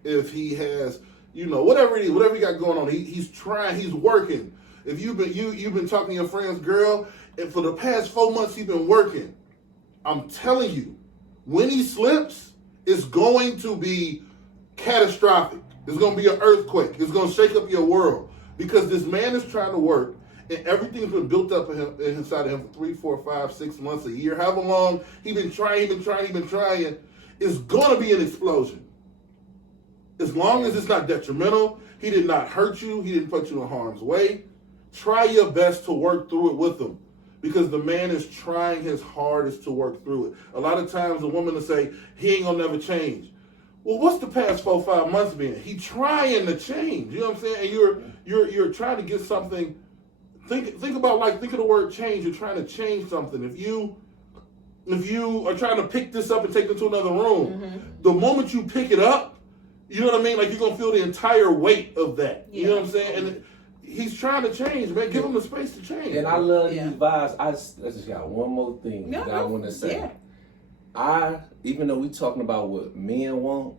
if he has, whatever it is, whatever he got going on, he's trying, he's working. If you've been talking to your friend's girl, and for the past 4 months he's been working, I'm telling you, when he slips, it's going to be catastrophic. It's going to be an earthquake. It's going to shake up your world because this man is trying to work, and everything's been built up inside of him for 3, 4, 5, 6 months, a year, however long he's been trying. It's going to be an explosion. As long as it's not detrimental, he did not hurt you, he didn't put you in harm's way. Try your best to work through it with him because the man is trying his hardest to work through it. A lot of times a woman will say, he ain't gonna never change. Well, what's the past 4 or 5 months been? He trying to change. You know what I'm saying? And you're trying to get something. Think of the word change. You're trying to change something. If you are trying to pick this up and take it to another room, the moment you pick it up, you know what I mean? Like you're gonna feel the entire weight of that. You know what I'm saying? And he's trying to change, man. Give him the space to change. And I love these vibes. I just got one more thing that I want to say. Even though we talking about what men want,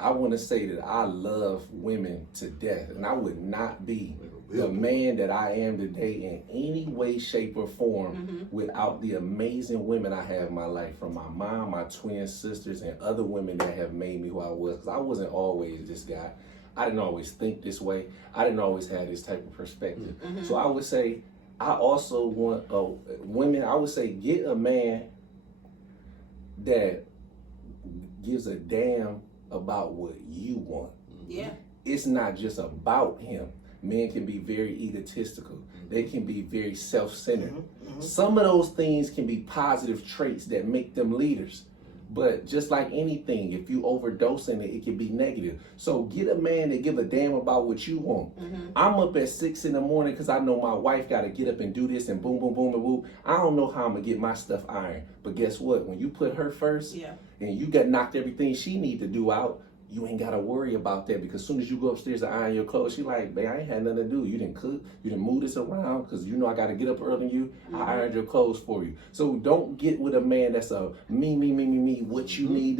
I want to say that I love women to death, and I would not be the man that I am today in any way, shape, or form without the amazing women I have in my life, from my mom, my twin sisters, and other women that have made me who I was. Because I wasn't always this guy. I didn't always think this way. I didn't always have this type of perspective. So I would say I also want women. I would say get a man that gives a damn about what you want. Yeah. It's not just about him. Men can be very egotistical. They can be very self-centered. Some of those things can be positive traits that make them leaders. But just like anything, if you overdose in it, it can be negative. So get a man that give a damn about what you want. I'm up at 6 in the morning because I know my wife got to get up and do this and boom, boom, boom, and boom. I don't know how I'm going to get my stuff ironed. But guess what? When you put her first and you got knocked everything she need to do out, you ain't got to worry about that, because as soon as you go upstairs to iron your clothes, she like, babe, I ain't had nothing to do. You didn't cook. You didn't move this around because you know I got to get up early than you. I ironed your clothes for you. So don't get with a man that's a me, what you need.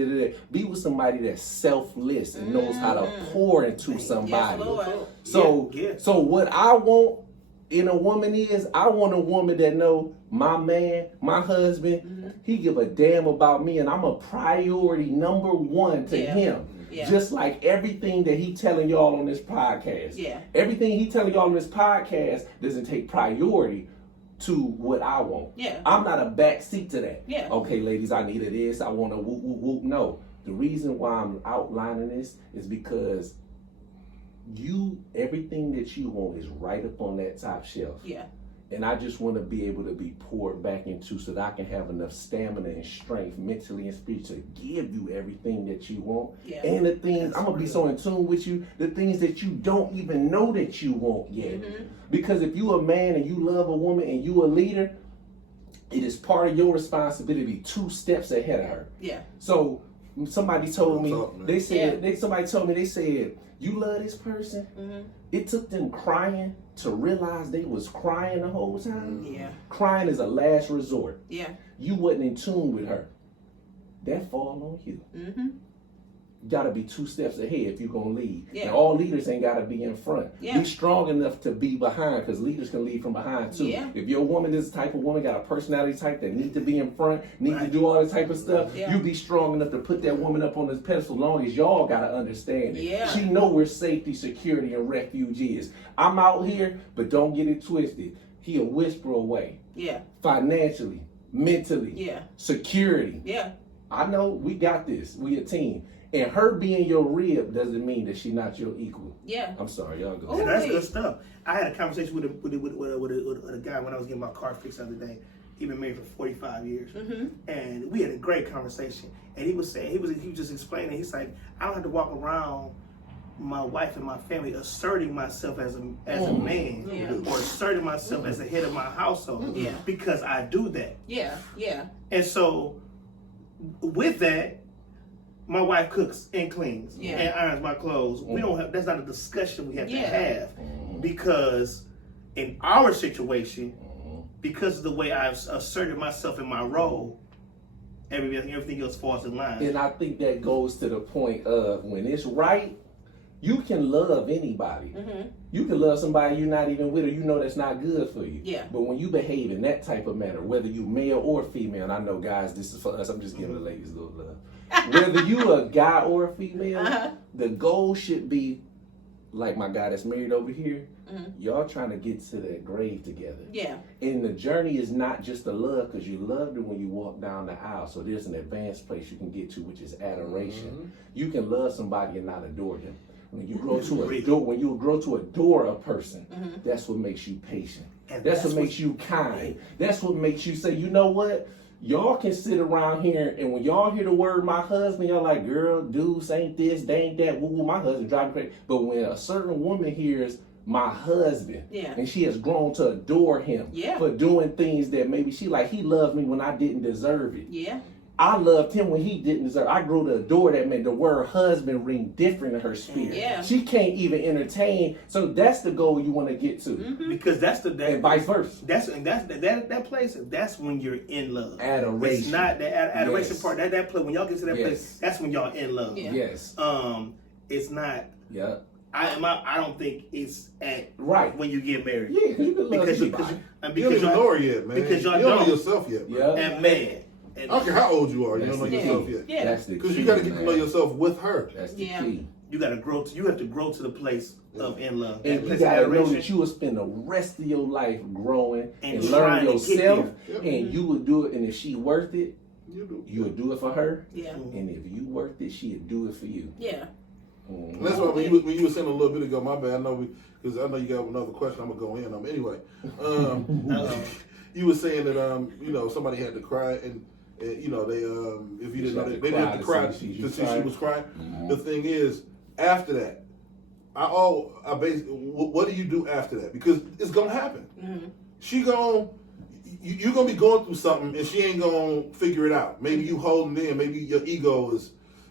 Be with somebody that's selfless and knows how to pour into somebody. So what I want in a woman is, I want a woman that know my man, my husband, he give a damn about me, and I'm a priority number one to him. Just like everything that he telling y'all on this podcast. Everything he telling y'all on this podcast doesn't take priority to what I want. I'm not a backseat to that. Okay, ladies, I needed this. I want to whoop, whoop, whoop. No. The reason why I'm outlining this is because everything that you want is right up on that top shelf. And I just want to be able to be poured back into so that I can have enough stamina and strength mentally and spiritually to give you everything that you want. And the things, I'm going to be so in tune with you, the things that you don't even know that you want yet. Because if you a man and you love a woman and you a leader, it is part of your responsibility 2 steps ahead of her. So somebody told me, Talk, man. they said, somebody told me, they said, you love this person? It took them crying to realize they was crying the whole time. Yeah. Crying is a last resort. Yeah. You wasn't in tune with her. That fall on you. You gotta be 2 steps ahead if you're gonna lead. Yeah. And all leaders ain't gotta be in front. Yeah. Be strong enough to be behind, because leaders can lead from behind too. Yeah. If your woman is the type of woman, got a personality type that need to be in front, need to do all that type of stuff, Yeah. you be strong enough to put that woman up on this pedestal, long as y'all gotta understand it. Yeah. She know where safety, security, and refuge is. I'm out here, but don't get it twisted. He a whisper away. Yeah. Financially, mentally, Yeah. security. Yeah. I know we got this. We a team. And her being your rib doesn't mean that she not your equal. Yeah. I'm sorry, y'all go. Oh, And that's wait. good stuff. I had a conversation with a guy when I was getting my car fixed the other day. He'd been married for 45 years, and we had a great conversation. And he was saying he was just explaining. He's like, I don't have to walk around my wife and my family asserting myself as a man, Yeah. or asserting myself as the head of my household, Yeah. because I do that. Yeah. Yeah. And so, with that, my wife cooks and cleans Yeah. and irons my clothes. We don't have. That's not a discussion we have to Yeah. have, because in our situation, because of the way I've asserted myself in my role, everything else falls in line. And I think that goes to the point of when it's right, you can love anybody. You can love somebody you're not even with, or you know that's not good for you. Yeah. But when you behave in that type of manner, whether you male or female, and I know guys, this is for us, I'm just giving the ladies a little love. Whether you a guy or a female, the goal should be, like my guy that's married over here, y'all trying to get to that grave together. Yeah. And the journey is not just the love, because you loved her when you walk down the aisle. So there's an advanced place you can get to, which is adoration. You can love somebody and not adore them. When you grow to adore a person, that's what makes you patient. And That's what makes you kind. That's what makes you say, you know what? Y'all can sit around here, and when y'all hear the word my husband, y'all like, girl, dudes ain't this, they ain't that, woo woo, my husband drive me crazy. But when a certain woman hears my husband, and she has grown to adore him for doing things that maybe she like, he loved me when I didn't deserve it. Yeah. I loved him when he didn't deserve it. I grew to adore that man. The word husband ring different in her spirit. Yeah. She can't even entertain. So that's the goal you want to get to. Because that's And vice versa. That place. That's when you're in love. Adoration. It's not the adoration Yes. part. That place. When y'all get to that Yes. place, that's when y'all in love. Yeah. Yes. It's not. Yeah. I don't think it's at Right. when you get married. Yeah, you can love Because anybody. You don't because even know her yet, man. because y'all you don't know don't. yourself yet, man. Yeah. And man. I don't care how old you are, you don't know That's the yourself key. yet. Yeah. That's the key. Because you got to get to man. know yourself with her. That's the Yeah. key. You gotta grow. You have to grow to the place of in love. And That you place gotta of know adoration. that you will spend the rest of your life growing And and learn trying to get yourself, there. and you will do it. And if she worth it, You do. you will do it for her. Yeah. And if you worth it, she'll do it for you. Yeah. And that's why when you were saying a little bit ago, my bad. I know because I know you got another question. I'm gonna go in. Anyway, you were saying that you know, somebody had to cry and you know, they if you didn't know, they didn't have to cry to see she was crying. The thing is, after that, I basically, what do you do after that? Because it's gonna happen. You're gonna be going through something, and she ain't gonna figure it out. Maybe you holding in. Maybe your ego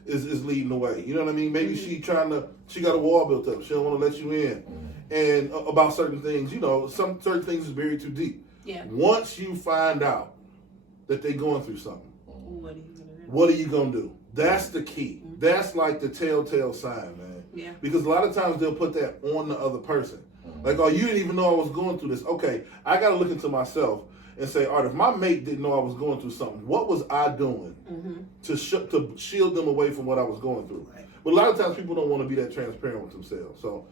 is leading the way. You know what I mean? Maybe she got a wall built up. She don't want to let you in. And about certain things, you know, some certain things is buried too deep. Yeah. Once you find out that they're going through something, What are you gonna do? what are you gonna do? That's the key. That's like the telltale sign, man. Yeah. Because a lot of times they'll put that on the other person. Like, oh, you didn't even know I was going through this. Okay, I got to look into myself and say, all right, if my mate didn't know I was going through something, what was I doing to shield them away from what I was going through? Right. But a lot of times people don't want to be that transparent with themselves. So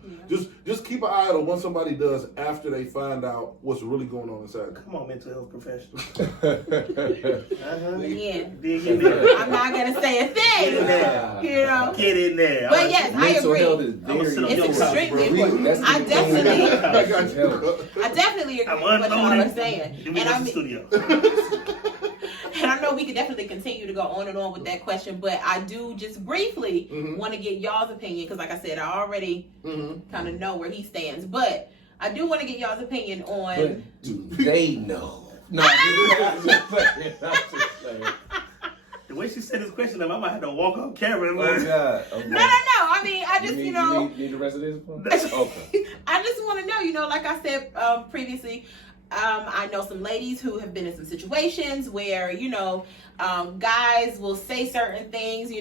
just keep an eye on what somebody does after they find out what's really going on inside them. Come on, mental health professional. Yeah. Dig in there. I'm not gonna say a thing. You know. Get in there. But yes, I Mental health agree. is I'ma very sit on It's your couch, extremely bro. important. That's the I definitely, I got you. I definitely agree I'm with what y'all are unloading. saying. Then we And go I to the mean, studio. and I know we could definitely continue to go on and on with that question, but I do just briefly want to get y'all's opinion because, like I said, I already kind of know where he stands, but I do want to get y'all's opinion on. But do they know? No, I'm just saying. The way she said this question, I might have to walk on camera. Oh God. Okay. No. I mean, I just, you need the rest of this one? Okay. I just want to know, like I said previously, I know some ladies who have been in some situations where, guys will say certain things,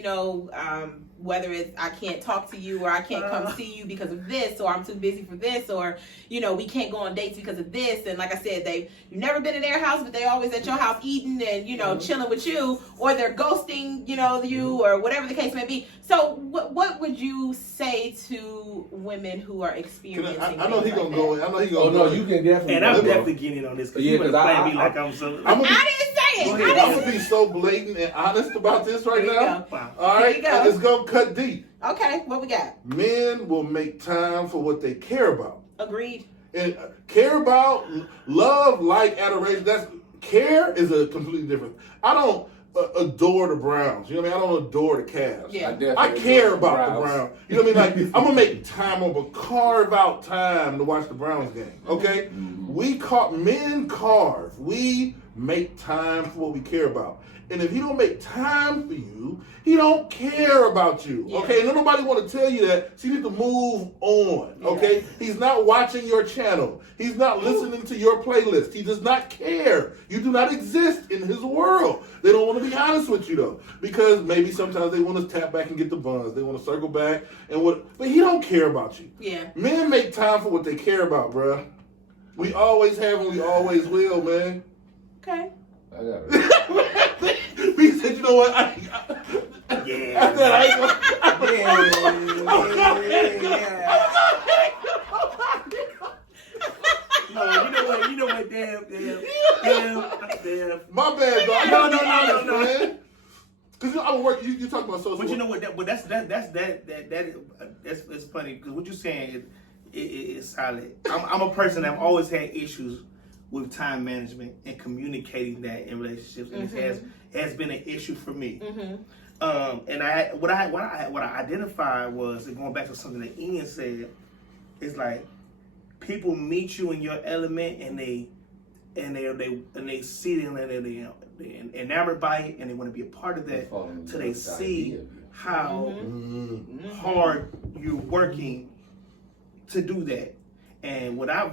whether it's I can't talk to you or I can't come see you because of this, or I'm too busy for this, or we can't go on dates because of this. And like I said, you've never been in their house, but they always at your house eating and chilling with you, or they're ghosting you, or whatever the case may be. So what would you say to women who are experiencing? I know he's gonna go. I know he's gonna. Oh no, you can definitely. And I'm definitely getting on this because you want to play me like I'm so. I didn't say it. I'm gonna be so blatant and honest about this right now. Wow. All right, Here you go. let's go cut deep. Okay, what we got? Men will make time for what they care about. Agreed. And care about, love, like, adoration. Care is a completely different. I don't adore the Browns. You know what I mean? I don't adore the Cavs. Yeah. I care about the Browns. You know what I mean? Like, I'm gonna make time over, carve out time to watch the Browns game. Okay? Men carve. We make time for what we care about. And if he don't make time for you, he don't care about you. Yeah. Okay? And nobody want to tell you that. So you need to move on. Okay? Yeah. He's not watching your channel. He's not listening to your playlist. He does not care. You do not exist in his world. They don't want to be honest with you though, because maybe sometimes they want to tap back and get the buns. They want to circle back but he don't care about you. Yeah. Men make time for what they care about, bruh. We always have and we always will, man. Okay. I got it. He said, you know what? I said, I ain't No, you know what, damn. My bad, dog. No, man. Because I don't work. You talk about social. But you know what? That's funny because what you're saying is solid. I'm a person that I've always had issues with time management and communicating that in relationships, and it has been an issue for me. And what I identified was, and going back to something that Ian said, is like people meet you in your element and they see it and they're enamored by it and they want to be a part of that till they see how hard you're working to do that. And what I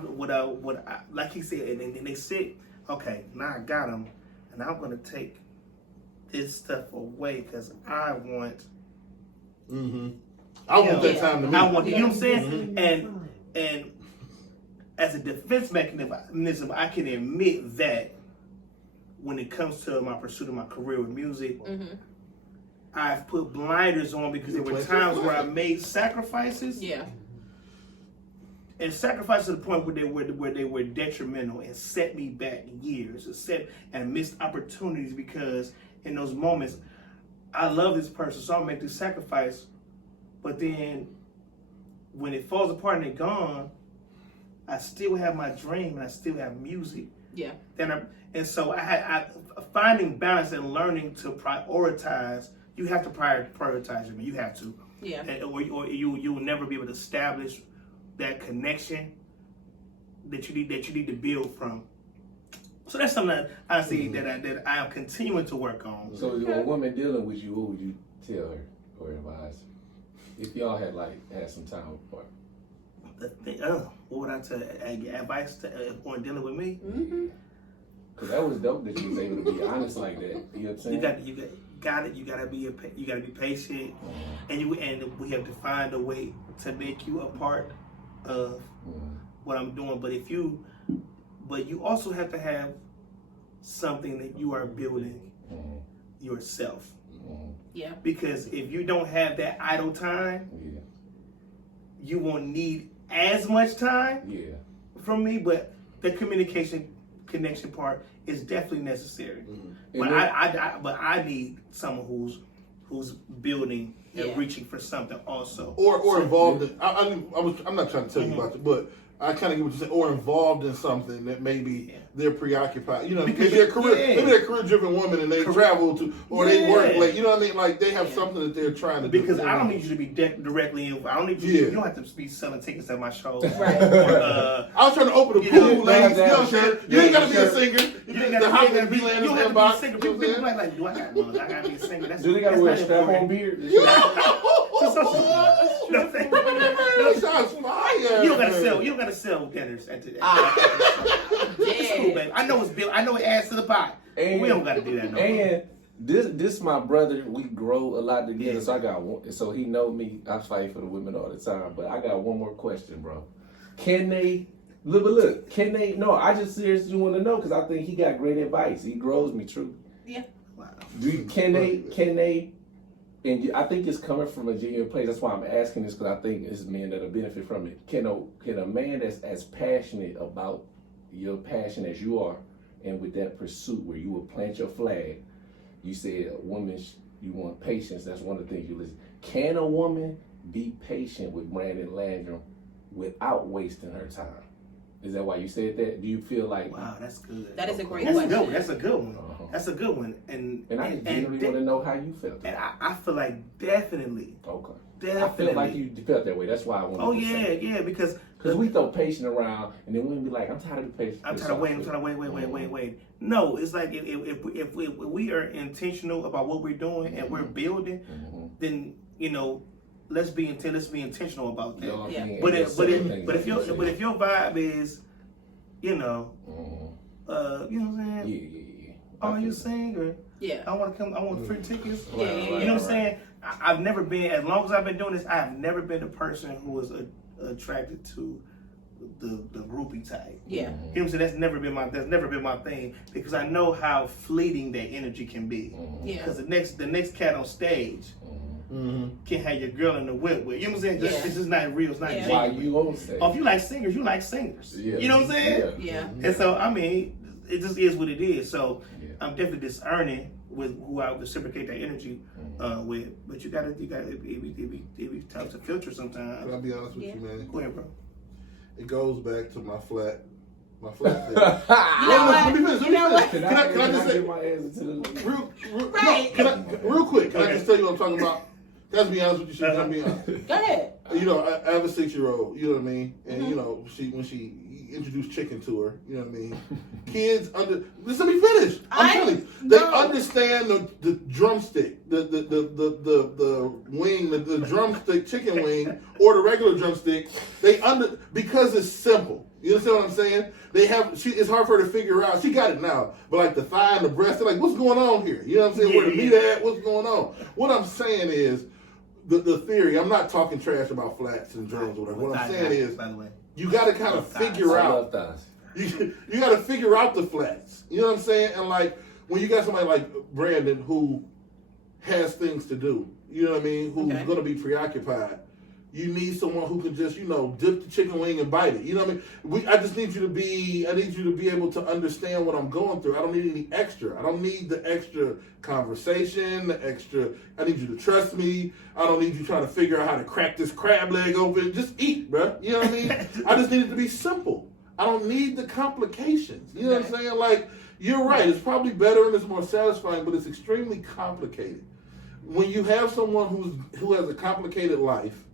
like he said, and then they said, okay, now I got them, and I'm gonna take this stuff away because I want. I want that time to meet. I want, you know what I'm saying? And as a defense mechanism, I can admit that when it comes to my pursuit of my career with music, I've put blinders on because there were times where I made sacrifices. Yeah. And sacrifices to the point where they were detrimental and set me back years, and missed opportunities because in those moments, I love this person, so I'll make this sacrifice. But then when it falls apart and they're gone, I still have my dream and I still have music. Yeah. And so I finding balance and learning to prioritize. You have to prioritize. I mean, you have to. Yeah. Or you will never be able to establish that connection that you need to build from. So that's something that I see that I am continuing to work on. So a woman dealing with you, what would you tell her or advise if y'all had some time apart? What would I tell? Advice on dealing with me? Because that was dope that you was able to be honest like that. You know what I'm saying? You gotta be patient, and we have to find a way to make you a part of what I'm doing. But you also have to have something that you are building yourself. Yeah. Because if you don't have that idle time, you won't need as much time from me. But the connection part is definitely necessary. But I need someone who's building and reaching for something also. Or involved in, I'm not trying to tell you about it, but I kind of get what you're saying, or involved in something that maybe they're preoccupied. You know, Because maybe they're a career-driven woman and they travel to, or they work late. You know what I mean? Like they have something that they're trying to do. Because I don't need you to be directly involved. I don't need you. You don't have to be selling tickets at my show. Right. I was trying to open the pool, ladies. You know what I'm saying? You ain't got to be a singer. You ain't got to be a singer. People like, do I got one? I got to be a singer. Do they got to wear a strap-on beard? That sounds fire. You don't gotta sell dinners at the It's cool, baby. I know it's built. I know it adds to the pot. And we don't gotta do that no more. And this my brother. We grow a lot together. So I got one. So he know me. I fight for the women all the time. But I got one more question, bro. Can they? Look. Can they? No, I just seriously want to know because I think he got great advice. He grows me true. Yeah. Wow. Can they? And I think it's coming from a genuine place. That's why I'm asking this, because I think it's men that'll benefit from it. Can a man that's as passionate about your passion as you are, and with that pursuit where you will plant your flag, you said a woman, you want patience. That's one of the things you listen. Can a woman be patient with Brandon Landrum without wasting her time? Is that why you said that? Do you feel like... Wow, that's good. That is a great question. question. That's a good one. That's a good one. And I genuinely want to know how you felt. And I feel like definitely. Okay. Definitely. I feel like you felt that way. That's why I wanted to say. Yeah, because we throw patient around, and then women be like, I'm tired of the patient. I'm trying to wait. No, it's like if we are intentional about what we're doing and we're building, then, you know, let's be intentional about that. Yeah. But if your vibe is, you know, you know what I'm saying? Yeah. Oh, you sing or I want to come. I want free tickets. You know what I'm saying? I've never been, as long as I've been doing this, I have never been the person who was attracted to the groupie type. Yeah. You know what I'm saying? That's never been my thing, because I know how fleeting that energy can be. Yeah. Because the next cat on stage can have your girl in the whip with. You know what I'm saying? It's just not real. It's not genuine. Why you on stage? Oh, if you like singers, you like singers. Yeah. You know what I'm saying? Yeah. And so, I mean, it just is what it is. So I'm definitely discerning with who I reciprocate that energy with. But you gotta it be tough to filter sometimes. Can I be honest with you, man? Go ahead, bro. It goes back to my flat thing. You know what? Can I just say get my answer to the Right. real quick? Can I just tell you what I'm talking about? Can I be honest with you? Can I be honest? Go ahead. You know, I have a 6-year-old. You know what I mean? And you know, when she introduced chicken to her, you know what I mean? Kids let me finish. I'm telling you, they understand the drumstick, the wing, the drumstick chicken wing, or the regular drumstick. Because it's simple. You understand what I'm saying? It's hard for her to figure out. She got it now, but like the thigh and the breast, they're like, what's going on here? You know what I'm saying? Where the meat at? What's going on? What I'm saying is, the theory. I'm not talking trash about flats and drums or whatever. What I'm saying is, by the way, you got to kind of figure out. You got to figure out the flats. You know what I'm saying? And like when you got somebody like Brandon who has things to do, you know what I mean? Who's going to be preoccupied. You need someone who can just, you know, dip the chicken wing and bite it. You know what I mean? I need you to be able to understand what I'm going through. I don't need any extra. I don't need the extra conversation, I need you to trust me. I don't need you trying to figure out how to crack this crab leg open. Just eat, bro. You know what I mean? I just need it to be simple. I don't need the complications. You know what I'm saying? Like, you're right. It's probably better and it's more satisfying, but it's extremely complicated. When you have someone who has a complicated life,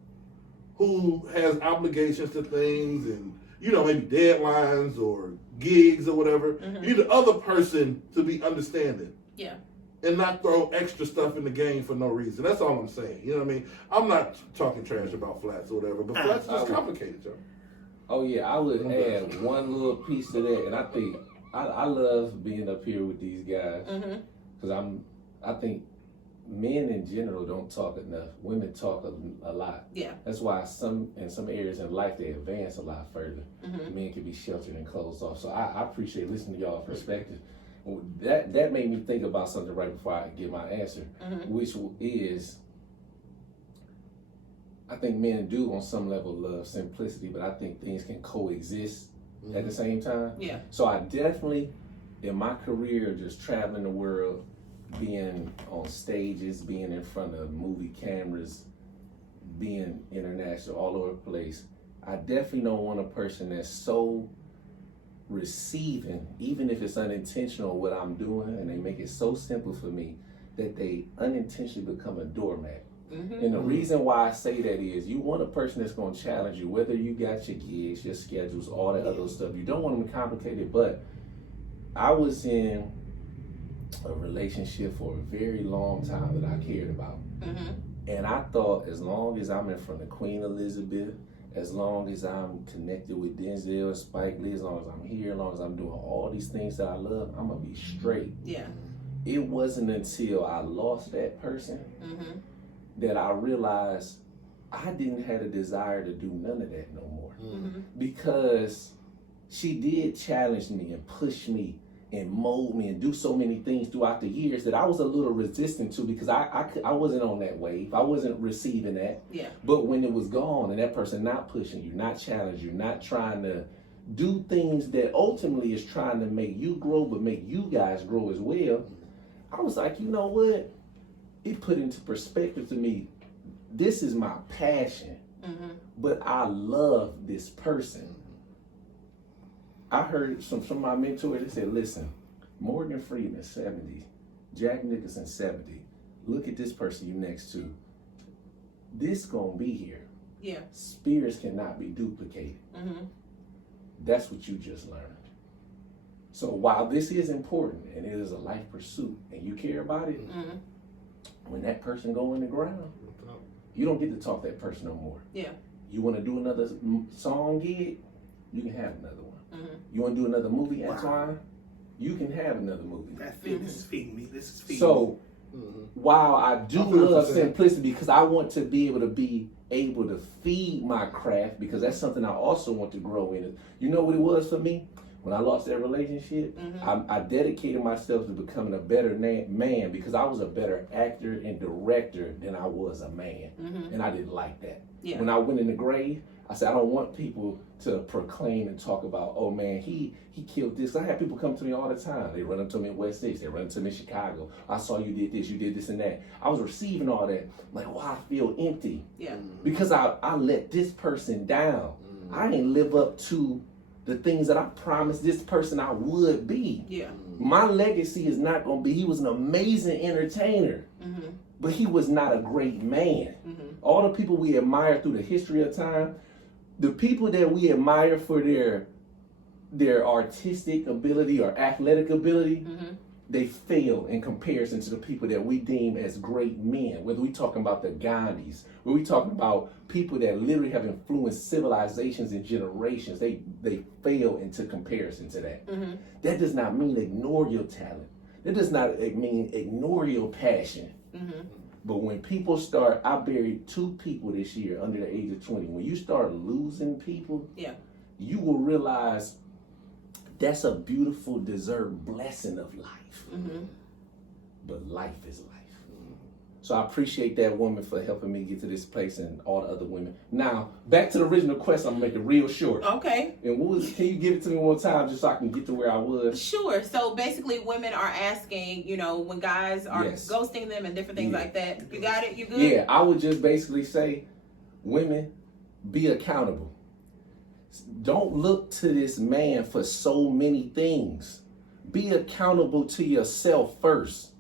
who has obligations to things and, you know, maybe deadlines or gigs or whatever, you need the other person to be understanding. Yeah. And not throw extra stuff in the game for no reason. That's all I'm saying. You know what I mean? I'm not talking trash about flats or whatever, but flats is just complicated, Joe. Oh yeah, I would add one little piece to that, and I think I love being up here with these guys because I think men in general don't talk enough. Women talk a lot. Yeah. That's why in some areas in life they advance a lot further. Men can be sheltered and closed off. So I appreciate listening to y'all's perspective. That made me think about something right before I give my answer, which is, I think men do on some level love simplicity, but I think things can coexist at the same time. Yeah. So I definitely, in my career, just traveling the world, being on stages, being in front of movie cameras, being international all over the place, I definitely don't want a person that's so receiving, even if it's unintentional what I'm doing, and they make it so simple for me that they unintentionally become a doormat. And the reason why I say that is you want a person that's going to challenge you, whether you got your gigs, your schedules, all that other stuff. You don't want them complicated, but I was in a relationship for a very long time that I cared about. And I thought as long as I'm in front of Queen Elizabeth, as long as I'm connected with Denzel, Spike Lee, as long as I'm here, as long as I'm doing all these things that I love, I'm going to be straight. Yeah. It wasn't until I lost that person that I realized I didn't have a desire to do none of that no more. Because she did challenge me and push me and mold me and do so many things throughout the years that I was a little resistant to, because I wasn't on that wave. I wasn't receiving that. Yeah. But when it was gone and that person not pushing you, not challenging you, not trying to do things that ultimately is trying to make you grow but make you guys grow as well, I was like, you know what? It put into perspective to me, this is my passion, but I love this person. I heard some of my mentors, they said, listen, Morgan Freeman, 70, Jack Nicholson, 70. Look at this person you next to. This gonna be here. Yeah. Spirits cannot be duplicated. That's what you just learned. So while this is important and it is a life pursuit and you care about it, when that person go in the ground, you don't get to talk to that person no more. Yeah. You want to do another song gig, you can have another one. You want to do another movie, Antoine, you can have another movie. This is feeding me. This is feeding me. So while I do love simplicity, because I want to be able to feed my craft, because that's something I also want to grow in. You know what it was for me? When I lost that relationship, I dedicated myself to becoming a better man, because I was a better actor and director than I was a man. And I didn't like that. Yeah. When I went in the grave, I said, I don't want people to proclaim and talk about, oh man, he killed this. I had people come to me all the time. They run up to me in West States, they run up to me in Chicago. I saw you did this and that. I was receiving all that. Like, wow, I feel empty. Yeah. Because I let this person down. I didn't live up to the things that I promised this person I would be. Yeah. My legacy is not going to be, he was an amazing entertainer, but he was not a great man. All the people we admire through the history of time, the people that we admire for their artistic ability or athletic ability, they fail in comparison to the people that we deem as great men. Whether we talking about the Gandhis, whether we talking about people that literally have influenced civilizations and generations, they fail into comparison to that. That does not mean ignore your talent. That does not mean ignore your passion. But when people start, I buried 2 people this year under the age of 20. When you start losing people, you will realize that's a beautiful, deserved blessing of life. But life is life. So I appreciate that woman for helping me get to this place and all the other women. Now, back to the original question, I'm going to make it real short. Okay. And can you give it to me one time just so I can get to where I was? Sure. So basically women are asking, when guys are ghosting them and different things like that. You got it? You good? Yeah, I would just basically say, women, be accountable. Don't look to this man for so many things. Be accountable to yourself first.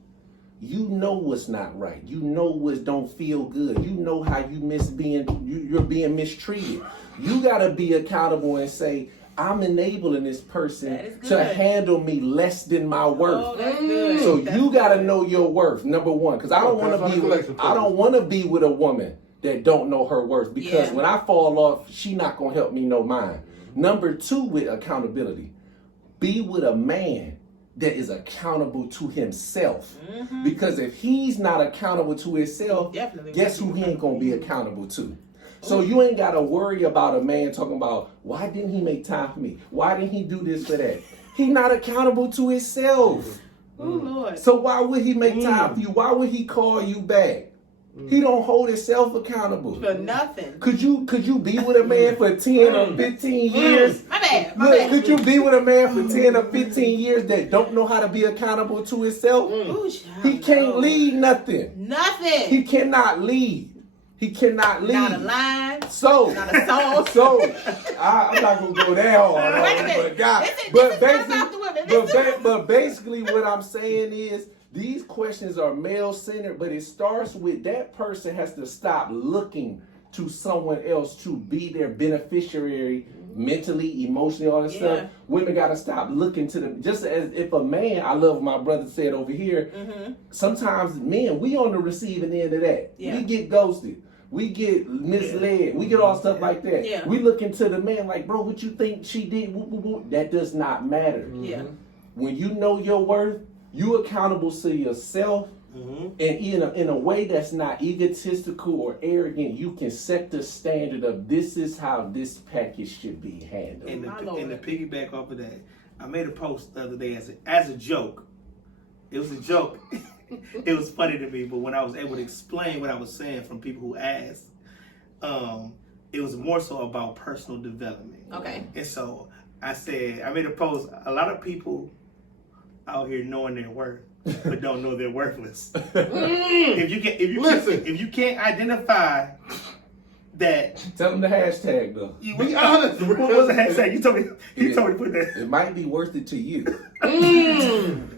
You know what's not right. You know what don't feel good. You know how you're being mistreated. You gotta be accountable and say, I'm enabling this person to handle me less than my worth. Oh, that's good. So you gotta know your worth, number one. Because I don't want to be with a woman that don't know her worth. Because when I fall off, she not gonna help me know mine. Number 2, with accountability, be with a man that is accountable to himself. Because if he's not accountable to himself, guess who he ain't gonna be accountable to? So you ain't gotta worry about a man talking about, why didn't he make time for me? Why didn't he do this for that? He not accountable to himself. Oh Lord. So why would he make time for you? Why would he call you back? He don't hold himself accountable. For nothing. Could you be with a man for 10 or 15 years? My bad. Could you be with a man for 10 or 15 years that don't know how to be accountable to himself? Ooh, He can't lead nothing. Nothing. He cannot lead. He cannot leave. Not a line. So, Not a song. so I'm not gonna go that hard. Wait a minute. But This is not about the women. but basically, what I'm saying is these questions are male centered, but it starts with that person has to stop looking to someone else to be their beneficiary mentally, emotionally, all that stuff. Women gotta stop looking to them. Just as if a man, I love what my brother said over here, sometimes men, we on the receiving end of that. Yeah. We get ghosted. We get misled. We get all stuff like that. Yeah. We look into the man like, bro, what you think she did? Woo, woo, woo. That does not matter. Yeah. When you know your worth, you accountable to yourself. And in a way that's not egotistical or arrogant, you can set the standard of this is how this package should be handled. And to piggyback off of that, I made a post the other day as a joke. It was a joke. It was funny to me, but when I was able to explain what I was saying from people who asked, it was more so about personal development. Okay. And so I made a post. A lot of people out here knowing their worth, but don't know they're worthless. If you can't identify that, Tell them the hashtag though. Be honest. what was the hashtag? You told me to put that. It might be worth it to you.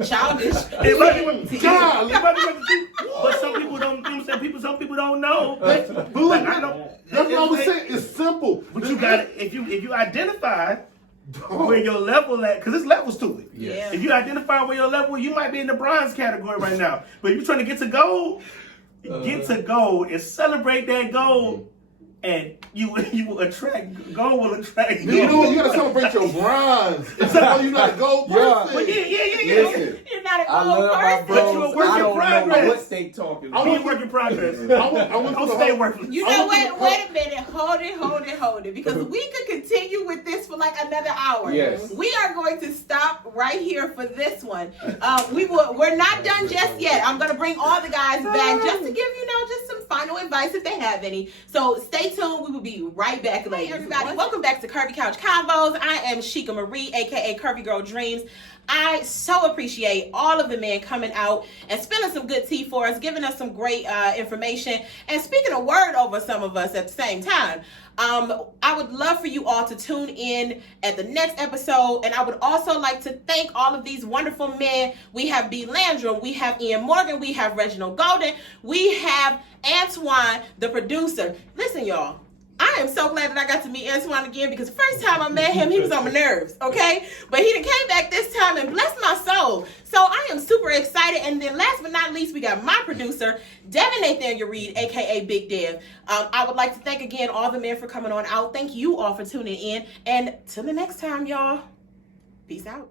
Childish. It might be worth it. But some people don't. You know what I'm saying? Some people don't know. That's what I was saying. It's simple. But you got if you identify where your level at, because there's levels to it. Yeah. If you identify where your level, you might be in the bronze category right now. But if you're trying to get to gold, and celebrate that gold. And you will attract gold. Will attract gold. You know what? You gotta celebrate your bronze. It's like, you're not a gold person. But yeah. Listen, You're not a I gold love my person. bros. You're a work I in don't know progress. what they talking Be a about. work in progress. Don't stay worthless. You know what? Wait a minute. Hold it. Because we could continue with this for like another hour. Yes. We are going to stop right here for this one. We're not done just yet. I'm going to bring all the guys back just to give just some final advice if they have any. So stay tuned. We will be right back, ladies. Hey everybody, welcome back to Curvy Couch Convos. I am Sheikah Marie, aka Curvy Girl Dreams. I so appreciate all of the men coming out and spilling some good tea for us, giving us some great information, and speaking a word over some of us at the same time. I would love for you all to tune in at the next episode, and I would also like to thank all of these wonderful men. We have B. Landrum, we have Ian Morgan, we have Reginald Golden, we have Antoine, the producer. Listen, y'all. I am so glad that I got to meet Antoine again, because the first time I met him, he was on my nerves, okay? But he done came back this time and blessed my soul. So I am super excited. And then last but not least, we got my producer, Devin Nathaniel Reed, aka Big Dev. I would like to thank again all the men for coming on out. Thank you all for tuning in. And till the next time, y'all. Peace out.